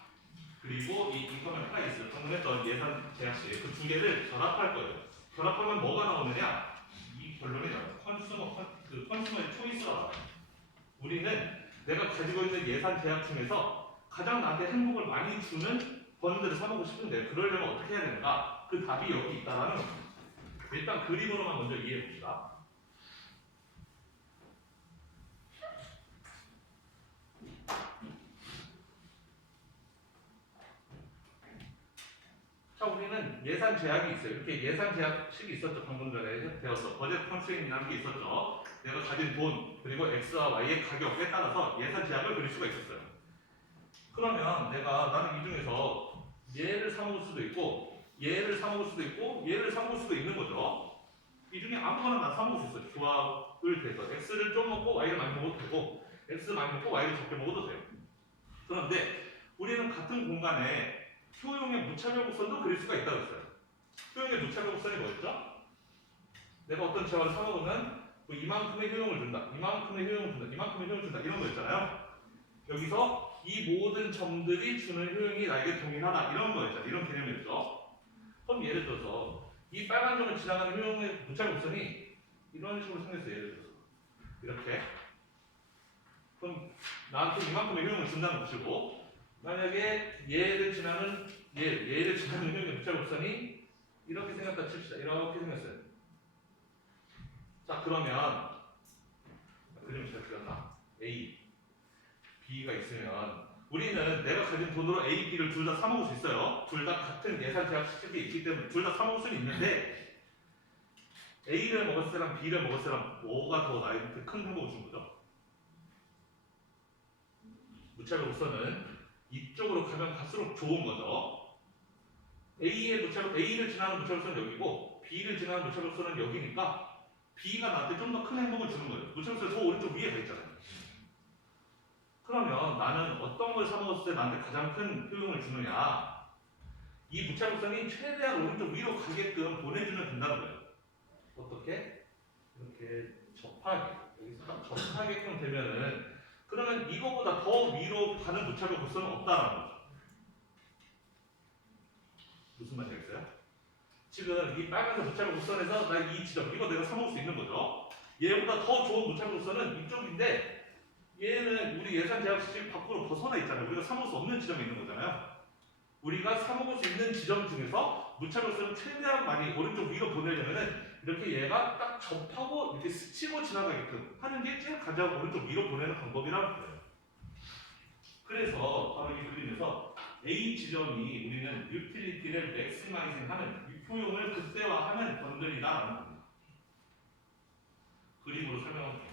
그리고 이 인컴앤 프라이스 방금 했던 예산 제약식 그 두 개를 결합할 거예요. 결합하면 뭐가 나오느냐? 이 결론이 나와요. 컨슈머의 초이스가 나와요. 우리는 내가 가지고 있는 예산 제약 중에서 가장 나한테 행복을 많이 주는 번들을 사보고 싶은데 그러려면 어떻게 해야 되는가? 그 답이 여기 있다라는 겁니다. 일단 그림으로만 먼저 이해해 봅시다. 자, 우리는 예산 제약이 있어요. 이렇게 예산 제약식이 있었죠. 방금 전에 배웠어. 버젯 컨스트레인이라는 게 있었죠. 내가 가진 돈 그리고 X와 Y의 가격에 따라서 예산 제약을 그릴 수가 있었어요. 그러면 나는 이 중에서 얘를 사먹을 수도 있고 얘를 사먹을 수도 있고 얘를 사먹을 수도 있는 거죠. 이 중에 아무거나 다 사먹을 수 있어요. 조합을 돼서 X를 좀 먹고 Y를 많이 먹어도 되고 X 많이 먹고 Y를 적게 먹어도 돼요. 그런데 우리는 같은 공간에 효용의 무차별 곡선도 그릴 수가 있다고 했어요. 효용의 무차별 곡선이 뭐였죠? 내가 어떤 재화를 사먹으면 뭐 이만큼의 효용을 준다, 이만큼의 효용을 준다, 이만큼의 효용을 준다 이런 거였잖아요. 여기서 이 모든 점들이 주는 효용이 나에게 동일하다 이런 거였죠. 이런 개념이었죠. 그럼 예를 들어서 이 빨간 점을 지나가는 효용의 무차별 곡선이 이런 식으로 생겼어요. 예를 들어서 이렇게. 그럼 나한테 이만큼의 효용을 준다는 것이고 만약에 얘를 지나는 효용의 무차별 곡선이 이렇게 생겼다 칩시다. 이렇게 생겼어요. 자, 그러면 그림 잘 그렸나? A, B가 있으면 우리는 내가 가진 돈으로 A, B를 둘 다 사먹을 수 있어요. 둘 다 같은 예산 제약식이 있기 때문에 둘 다 사먹을 수는 있는데 A를 먹었을 때랑 B를 먹었을 때랑 뭐가 더 나한테 큰 행복을 준 거죠? 무차별 곡선은 이쪽으로 가면 갈수록 좋은 거죠. A를 지나는 무차별 곡선은 여기고 B를 지나는 무차별 곡선은 여기니까 B가 나한테 좀 더 큰 행복을 주는 거예요. 무차별 곡선이 더 오른쪽 위에 가 있잖아요. 그러면 나는 어떤 걸 사먹었을 때 나한테 가장 큰 효용을 주느냐? 이 무차별 곡선이 최대한 오른쪽 위로 가게끔 보내주면 된다는 거예요. 어떻게? 이렇게 접하게 여기서 딱 접하게끔 되면은 그러면 이거보다 더 위로 가는 무차별 곡선은 없다라는 거죠. 무슨 말이겠어요? 지금 이 빨간색 무차별 곡선에서 나 이 지점 이거 내가 사먹을 수 있는 거죠. 얘보다 더 좋은 무차별 곡선은 이쪽인데 얘는 우리 예산 제약식 밖으로 벗어나 있잖아요. 우리가 사먹을 수 없는 지점에 있는 거잖아요. 우리가 사먹을 수 있는 지점 중에서 무차별 곡선을 최대한 많이 오른쪽 위로 보내려면은 이렇게 얘가 딱 접하고 이렇게 스치고 지나가게끔 하는 게 제일 가장 오른쪽 위로 보내는 방법이라고 해요. 그래서 바로 이 그림에서 A 지점이 우리는 유틸리티를 맥시마이징하는 효용을 극대화하는 번들이다라는 겁니다. 그림으로 설명할게요.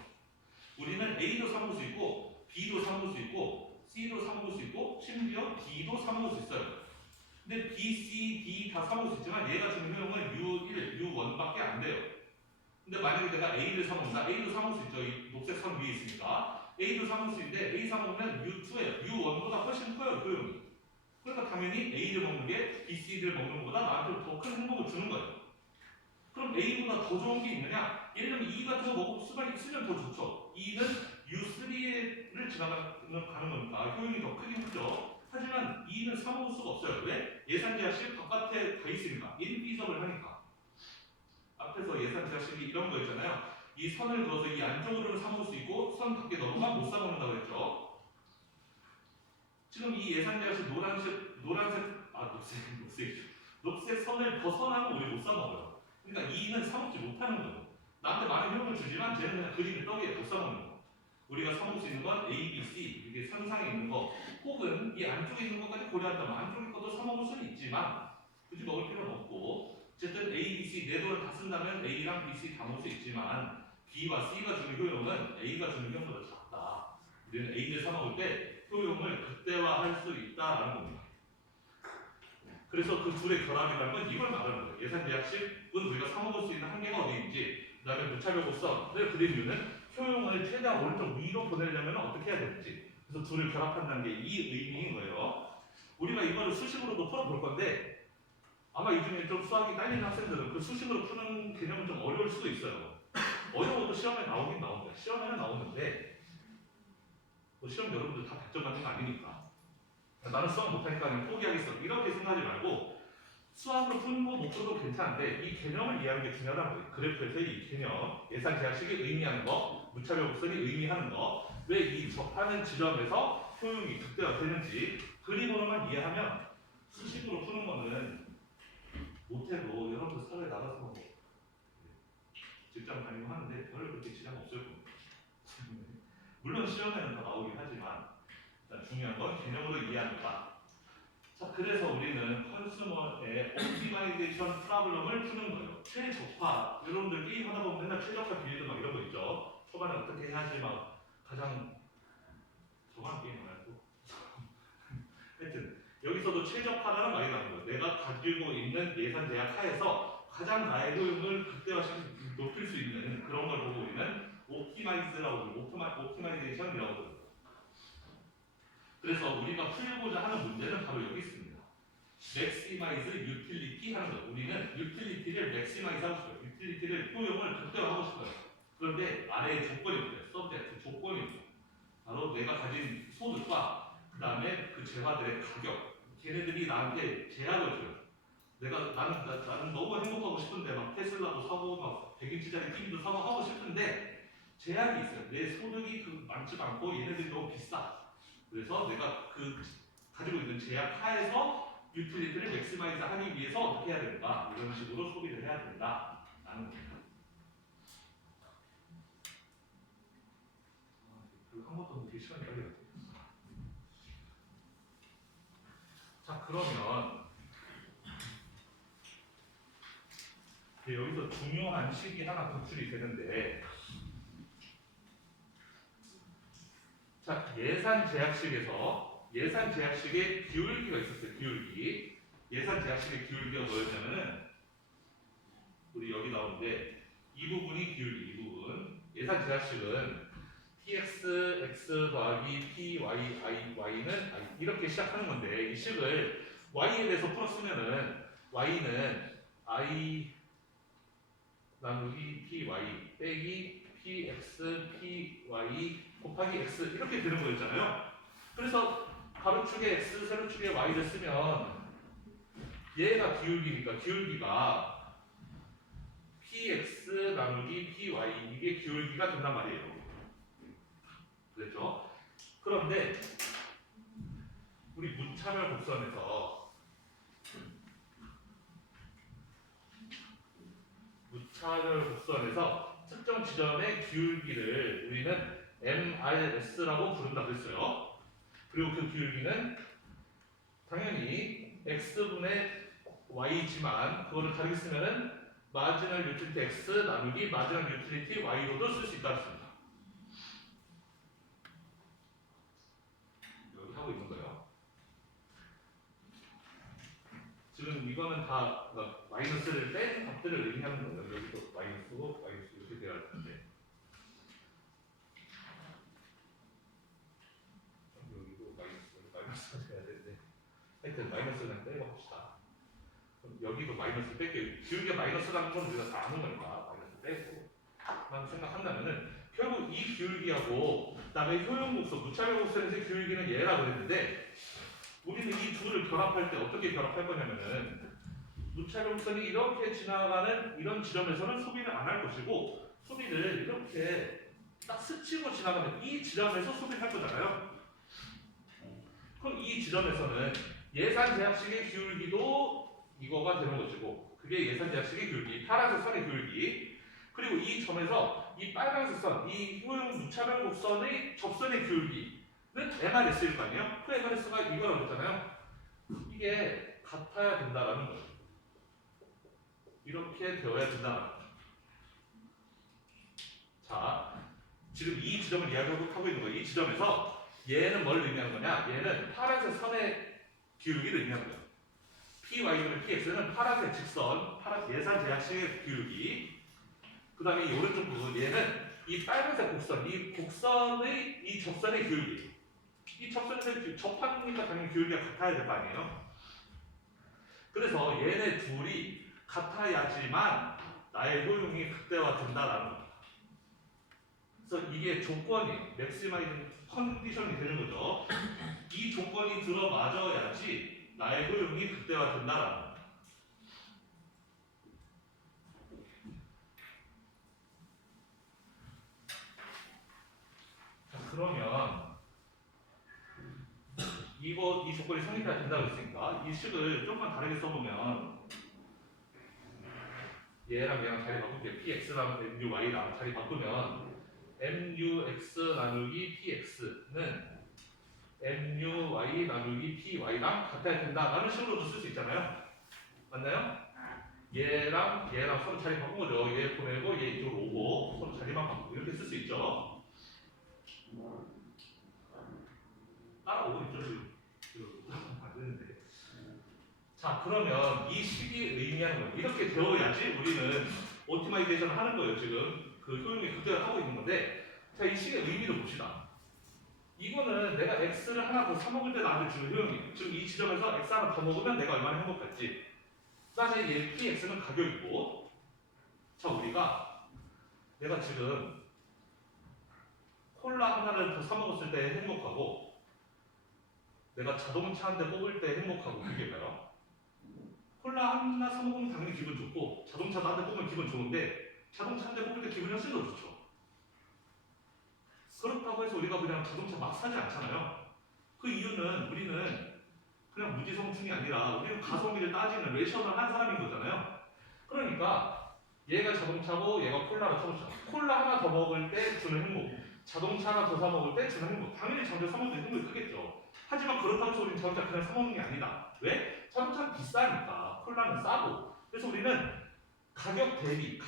우리는 A도 사먹을 수 있고 B도 사먹을 수 있고 C도 사먹을 수 있고 심지어 D도 사먹을 수 있어요. 근데 B, C, D 다 사먹을 수 있지만 얘가 주는 효용은 U1, U1밖에 안 돼요. 근데 만약에 내가 A를 사먹는다. A도 사먹을 수 있죠. 이 녹색 선 위에 있으니까. A도 사먹을 수 있는데 A 사먹으면 U2예요. U1보다 훨씬 커요. 효용이. 그러니까 당연히 A를 먹는 게 B, C를 먹는 것보다 나한테 더 큰 행복을 주는 거예요. 그럼 A보다 더 좋은 게 있느냐? 예를 들면 E 같은 거 먹을 수가 있으면 더 좋죠. E는 U3를 지나가는 거니까 효용이 더 크긴 크죠. 하지만 E는 사먹을 수가 없어요. 왜? 예산 제약식 바깥에 가 있으니까. 인비석을 하니까. 앞에서 예산 제약식이 이런 거 있잖아요. 이 선을 그어서 이 안쪽으로는 사먹을 수 있고 선 밖에 넣으면 못 사먹는다고 했죠. 지금 이 예산 제약식 녹색 선을 벗어나면 우리 못 사먹어요. 그러니까 E는 사먹지 못하는 거예요. 나한테 많은 효용을 주지만 쟤는 그냥 그림을 떡에 못 사먹는 거. 우리가 사먹을 수 있는 건 A, B, C 이게 선상에 있는 거 혹은 이 안쪽에 있는 것까지 고려한다면 안쪽에 것도 사먹을 수는 있지만 굳이 먹을 필요는 없고 어쨌든 A, B, C 네 돈을 다 쓴다면 A랑 B, C 다 먹을 수 있지만 B와 C가 주는 효용은 A가 주는 효용보다 작다. 우리는 A를 사먹을 때 효용을 극대화할 수 있다라는 겁니다. 그래서 그 둘의 결합이라는 건 이걸 말하는 거예요. 예산 제약식은 우리가 사먹을 수 있는 한계가 어디인지, 그 다음에 무차별 곡선을 그린 이유는 효용을 최대한 오른쪽 위로 보내려면 어떻게 해야 되는지. 그래서 둘을 결합한다는 게 이 의미인 거예요. 우리가 이거를 수식으로도 풀어볼 건데 아마 이 중에 좀 수학이 딸리는 학생들은 그 수식으로 푸는 개념은 좀 어려울 수도 있어요. 어려워도 시험에 나오긴 나옵니다. 시험에는 나오는데 뭐 시험 여러분들 다 100점 맞는 거 아니니까 나는 수학 못하니까 그냥 포기하겠어 이렇게 생각하지 말고 수학으로 푸는 거 목표도 괜찮은데 이 개념을 이해하는 게 중요하다는 거예요. 그래프에서 이 개념, 예산 제약식이 의미하는 거, 무차별 곡선이 의미하는 거, 왜 이 접하는 지점에서 효용이 극대화되는지 그림으로만 이해하면 수식으로 푸는 거는 못해도 여러분들 사회에 나가서 직장 다니고 하는데 별 그렇게 지장 없을 겁니다. 물론 시험에는 더 나오긴 하지만 중요한 건 개념으로 이해합니다. 자, 그래서 우리는 컨슈머의 옵티마이제이션 프로블럼을 푸는 거예요. 최적화. 여러분들 게임 하다 보면 맨날 최적화 빌드 막 이런 거 있죠. 초반에 어떻게 해야지 막 가장 저만 게임 말고 하여튼 여기서도 최적화라는 말이 나오는 거예요. 내가 가지고 있는 예산 제약 하에서 가장 나의 효용을 극대화시켜 높일 수 있는 그런 걸 보고 우리는 옵티마이제이션이라고 합니다. 그래서 우리가 풀고자 하는 문제는 바로 여기 있습니다. 맥시마이즈 유틸리티 하는 거예요. 우리는 유틸리티를 맥시마이즈 하고 싶어요. 유틸리티를 효용을 극대화하고 싶어요. 그런데 아래에 조건이 있어요. 서브젝트 조건이 있어요. 바로 내가 가진 소득과 그 다음에 그 재화들의 가격. 걔네들이 나한테 제약을 줘요. 나는 너무 행복하고 싶은데 막 테슬라도 사고 막 100인치짜리 TV도 사고 하고 싶은데 제약이 있어요. 내 소득이 많지가 않고 얘네들이 너무 비싸. 그래서 내가 그 가지고 있는 제약 하에서 유틸리티를 맥시마이즈 하기 위해서 어떻게 해야 된다. 이런 식으로 소비를 해야 된다. 라는 겁니다. 한 번도 못 시간이 빨리 갔어요. 자, 그러면 여기서 중요한 식이 하나 도출이 되는데 자, 예산 제약식에 기울기가 있었어요. 기울기. 예산 제약식의 기울기가 뭐였냐면은 우리 여기 나오는데 이 부분이 기울기, 이 부분. 예산 제약식은 tx, x 더하기 p, y, i, y는 이렇게 시작하는 건데 이 식을 y에 대해서 풀었으면은 y는 i 나누기 py 빼기 px, py 곱하기 x 이렇게 되는 거였잖아요. 그래서 가로축에 x, 세로축에 y를 쓰면 얘가 기울기니까 기울기가 px 나누기 py 이게 기울기가 된단 말이에요. 그랬죠? 그런데 우리 무차별 곡선에서 특정 지점의 기울기를 우리는 MRS라고 부른다 그랬어요. 그리고 그 기울기는 당연히 x분의 y지만 그거를 다르게 쓰면은 마지널 유틸리티 x 나누기 마지널 유틸리티 y로도 쓸 수 있다 했습니다. 여기 하고 있는 거예요. 지금 이거는 다 마이너스를 뺀 값들을 의미하는 거예요. 여기도 마이너스고 마이너스 이렇게 돼야 할 텐데 여기도 마이너스가 돼야 되는데 하여튼 마이너스는 빼고 합시다. 그럼 여기도 마이너스 뺄게요. 기울기가 마이너스라는 건 우리가 다 아는 거니까 마이너스 빼고 만 생각한다면은 결국 이 기울기하고 그다음에 효용곡선, 무차별 곡선에서의 기울기는 얘라고 했는데 우리는 이 둘을 결합할 때 어떻게 결합할 거냐면은 무차별 곡선이 이렇게 지나가는 이런 지점에서는 소비를 안 할 것이고 소비를 이렇게 딱 스치고 지나가는 이 지점에서 소비를 할 거잖아요. 그럼 이 지점에서는 예산 제약식의 기울기도 이거가 되는 것이고 그게 예산 제약식의 기울기, 파란색 선의 기울기 그리고 이 점에서 이 빨간색 선, 이 효용 무차별 곡선의 접선의 기울기는 MRS일 거 아니에요? 그 MRS가 이거라고 그랬잖아요. 이게 같아야 된다라는 거예요. 이렇게 되어야 된다. 자, 지금 이 지점을 이야기하고 있는 거예요. 이 지점에서 얘는 뭘 의미하는 거냐? 얘는 파란색 선의 기울기를 의미하는 거예요. PY는 PX는 파란색 직선, 예산 제약식의 기울기. 그 다음에 이 오른쪽 부분, 얘는 이 빨간색 곡선, 이 곡선의 이 접선의 기울기. 이 접선에서 접하니까 당연히 기울기가 같아야 될 거 아니에요? 그래서 얘네 둘이 같아야지만 나의 효용이 극대화된다라는 겁니다. 그래서 이게 조건이 맥시마이징 컨디션이 되는 거죠. 이 조건이 들어맞아야지 나의 효용이 극대화된다라는 겁니다. 자, 그러면 이 조건이 성립해야 된다고 했으니까 이 식을 조금만 다르게 써보면 얘랑 자리 바꿀게요. px랑 my랑 자리 바꾸면 mux 나누기 px는 my 나누기 py랑 같아야 된다라는 식으로도 쓸 수 있잖아요. 맞나요? 얘랑 서로 자리 바꾼 거죠. 얘 보내고 얘 이쪽으로 오고 서로 자리만 바꾸고 이렇게 쓸 수 있죠. 따라오고 있죠. 안 되는데. 자, 그러면 이 식이 의미하는 거예요. 이렇게 되어야지 우리는 오티마이제이션을 하는 거예요. 지금 그 효용이 극대화를 하고 있는 건데, 자, 이 식의 의미를 봅시다. 이거는 내가 x를 하나 더 사먹을 때 나한테 주는 효용이에요. 지금 이 지점에서 x 하나 더 먹으면 내가 얼마나 행복할지. 그 다음에 얘 px는 가격이고, 자, 내가 지금 콜라 하나를 더 사먹었을 때 행복하고, 내가 자동차 한 대 뽑을 때 행복하고, 그게 뭐예요? 콜라 하나 사먹으면 당연히 기분 좋고, 자동차도 한 대 뽑으면 기분 좋은데, 자동차 한 대 뽑을 때 기분이 훨씬 더 좋죠. 그렇다고 해서 우리가 그냥 자동차 막 사지 않잖아요. 그 이유는 우리는 그냥 무지성충이 아니라 우리는 가성비를 따지는 레이셔널 한 사람인 거잖아요. 그러니까 얘가 자동차고 얘가 콜라로 쳐보자. 콜라 하나 더 먹을 때 주는 행복, 자동차 하나 더 사 먹을 때 주는 행복. 당연히 자동차 사 먹을 때 행복이 크겠죠. 하지만 그렇다고 해서 우리는 자동차 그냥 사 먹는 게 아니다. 왜? 자동차는 비싸니까 콜라는 싸고. 그래서 우리는 가격 대비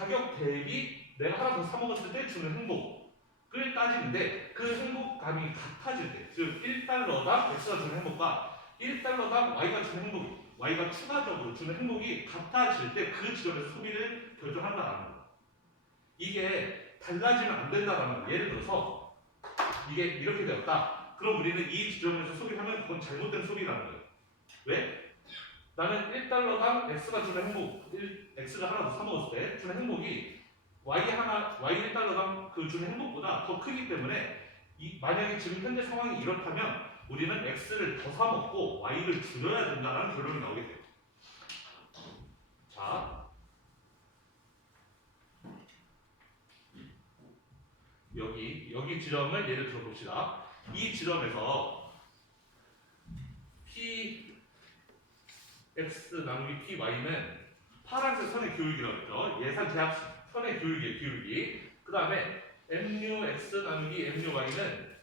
내가 하나 더 사 먹었을 때 주는 행복을 따지는데 그 행복감이 같아질 때, 즉 1달러당 X가 주는 행복과 1달러당 Y가 주는 행복, Y가 추가적으로 주는 행복이 같아질 때 그 지점에서 소비를 결정한다는 거예요. 이게 달라지면 안 된다라는 거예요. 예를 들어서 이게 이렇게 되었다. 그럼 우리는 이 지점에서 소비하면 그건 잘못된 소비라는 거예요. 왜? 나는 1달러당 X가 주는 행복, X를 하나 더 사먹었을 때 주는 행복이 Y 1달러당 그 주는 행복보다 더 크기 때문에 만약에 지금 현재 상황이 이렇다면 우리는 X를 더 사먹고 Y를 줄여야 된다는 결론이 나오게 돼요. 여기 지점을 예를 들어 봅시다. 이 지점에서 px 나누기 py는 파란색 선의 교육이라고 했죠. 예산 제약 선의 교육이에요. 교육이. 그 다음에 mux 나누기 muy는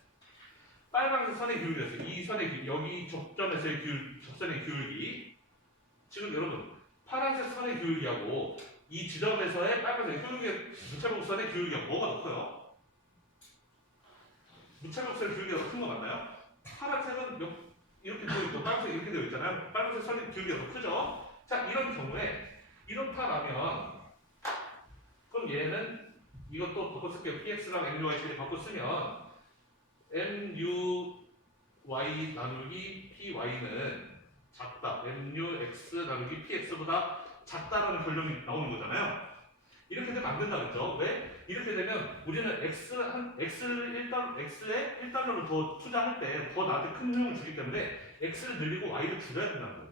빨간색 선의 교육이었어요. 이 선의 교육, 여기 접점에서의 교육, 접선의 교육이 지금 여러분 파란색 선의 교육이하고 이 지점에서의 빨간색 교육의 무차별곡선의 교육이가 뭐가 더 커요? 무차별곡선의 교육이 더 큰 거 맞나요? 파란색은 이렇게 되어 있고 빨간색 이렇게 되어 있잖아요. 빨간색 선의 교육이 더 크죠? 자, 이런 경우에 이렇다라면 그럼 얘는 이것도 바꿔 쓸게요. px랑 muy 바꿔 쓰면 muy 나누기 py는 작다. mux 나누기 px보다 작다라는 결론이 나오는 거잖아요. 이렇게 되면 안 된다 그랬죠. 왜? 이렇게 되면 우리는 x에 1달러를 더 투자할 때 더 나한테 큰 효용을 주기 때문에 x를 늘리고 y를 줄여야 된다는 거예요.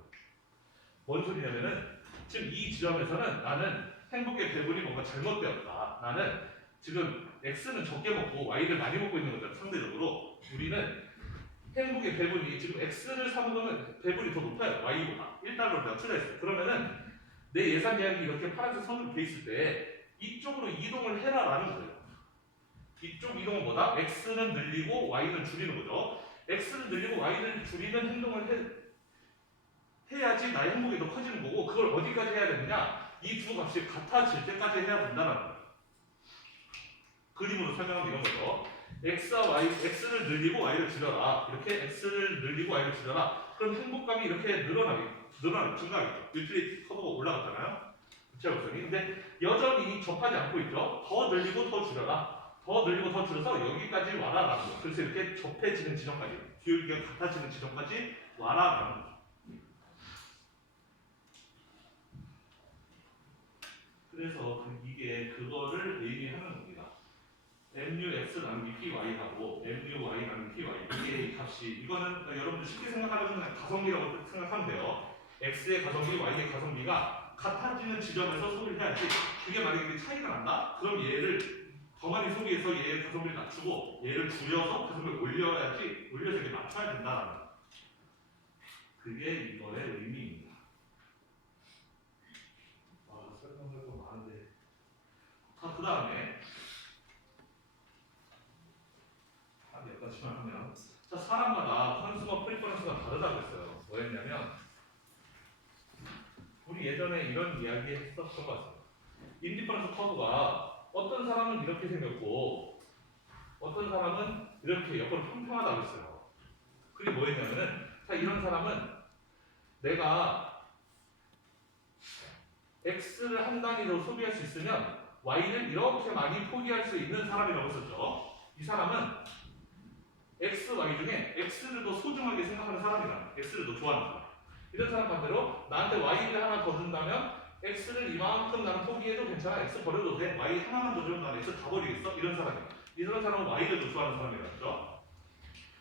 뭔 소리냐면은 지금 이 지점에서는 나는 행복의 배분이 뭔가 잘못되었다. 나는 지금 x는 적게 먹고 y를 많이 먹고 있는 거잖아. 상대적으로 우리는 행복의 배분이 지금 x를 사 먹으면 배분이 더 높아요. y보다 1달러를 내가 투자했어요. 그러면은 내 예산 제약이 이렇게 파란색 선으로 돼 있을 때 이쪽으로 이동을 해라라는 거예요. 이쪽 이동은 뭐다? x는 늘리고 y는 줄이는 거죠. x를 늘리고 y를 줄이는 행동을 해야지 나의 행복이 더 커지는 거고 그걸 어디까지 해야 되느냐? 이 두 값이 같아질 때까지 해야 된다는 거예요. 그림으로 설명하면 이런 거죠. x를 늘리고 y를 줄여라. 이렇게 x를 늘리고 y를 줄여라. 그럼 행복감이 이렇게 증가하겠죠. 유틸리티 커브가 올라갔잖아요. 무차별곡선이. 근데 여전히 접하지 않고 있죠. 더 늘리고 더 줄여라. 더 늘리고 더 줄여서 여기까지 와라라는 거예요. 그래서 이렇게 접해지는 지점까지, 기울기가 같아지는 지점까지 와라라는 거죠. 그래서 이게 그거를 의미하는 겁니다. MUX 나누기 PY하고 MUY 나누기 PY 이게 이 값이 이거는 여러분들 쉽게 생각하면 가성비라고 생각하면 돼요. X의 가성비, Y의 가성비가 같아지는 지점에서 소비를 해야지. 그게 만약에 차이가 난다? 그럼 얘를 더 많이 소비해서 얘의 가성비를 낮추고 얘를 줄여서 가성비를 올려서 이렇게 맞춰야 된다는 거예요. 그게 이거의 의미입니다. 설명할 거 많은데. 자, 그 다음에 몇 가지만 하면 자, 사람마다 컨슈머 프리퍼런스가 다르다고 했어요. 뭐였냐면 우리 예전에 이런 이야기 했었던 것 같아요. 인디퍼런스 커브가 어떤 사람은 이렇게 생겼고 어떤 사람은 이렇게 옆으로 평평하다고 했어요. 그게 뭐였냐면은 자, 이런 사람은 내가 X를 한 단위로 소비할 수 있으면 Y를 이렇게 많이 포기할 수 있는 사람이라고 했었죠. 이 사람은 X, Y 중에 X를 더 소중하게 생각하는 사람이다. X를 더 좋아하는 사람. 이런 사람 반대로 나한테 Y를 하나 더 준다면 X를 이만큼 나는 포기해도 괜찮아. X 버려도 돼. Y 하나만 더 주면 나는 X 다 버리겠어. 이런 사람이에요. 이런 사람은 Y를 더 좋아하는 사람이라죠.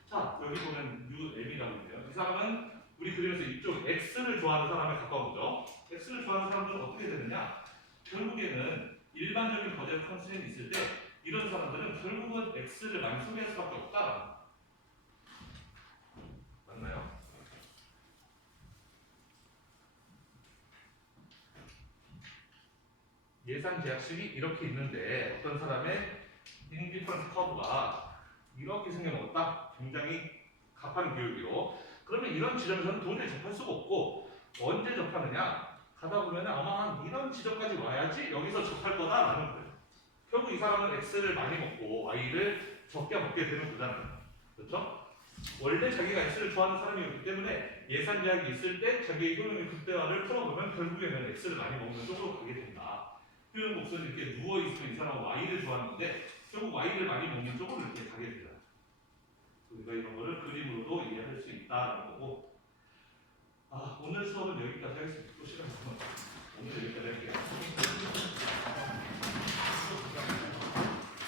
자, 여기 보면 UM이라고 있네요. 이 사람은 우리 그림에서 이쪽 X를 좋아하는 사람에 가까운 거죠. X를 좋아하는 사람들은 어떻게 되느냐? 결국에는 일반적인 버젯 컨스트레인이 있을 때 이런 사람들은 결국은 X를 많이 소비할 수밖에 없다. 맞나요? 예산 제약식이 이렇게 있는데 어떤 사람의 인디퍼런스 커브가 이렇게 생겨먹었다. 굉장히 가파른 교육으로. 그러면 이런 지점에서는 도저히 접할 수가 없고 언제 접하느냐? 가다 보면 아마 이런 지점까지 와야지 여기서 접할 거다라는 거예요. 결국 이 사람은 X를 많이 먹고 Y를 적게 먹게 되는 거잖아요. 그렇죠? 원래 자기가 X를 좋아하는 사람이었기 때문에 예산 제약이 있을 때 자기의 효용의 극대화를 풀어보면 결국에는 X를 많이 먹는 쪽으로 가게 된다. 효용 곡선이 이렇게 누워있으면 이 사람은 Y를 좋아하는데 결국 Y를 많이 먹는 쪽으로 이렇게 가게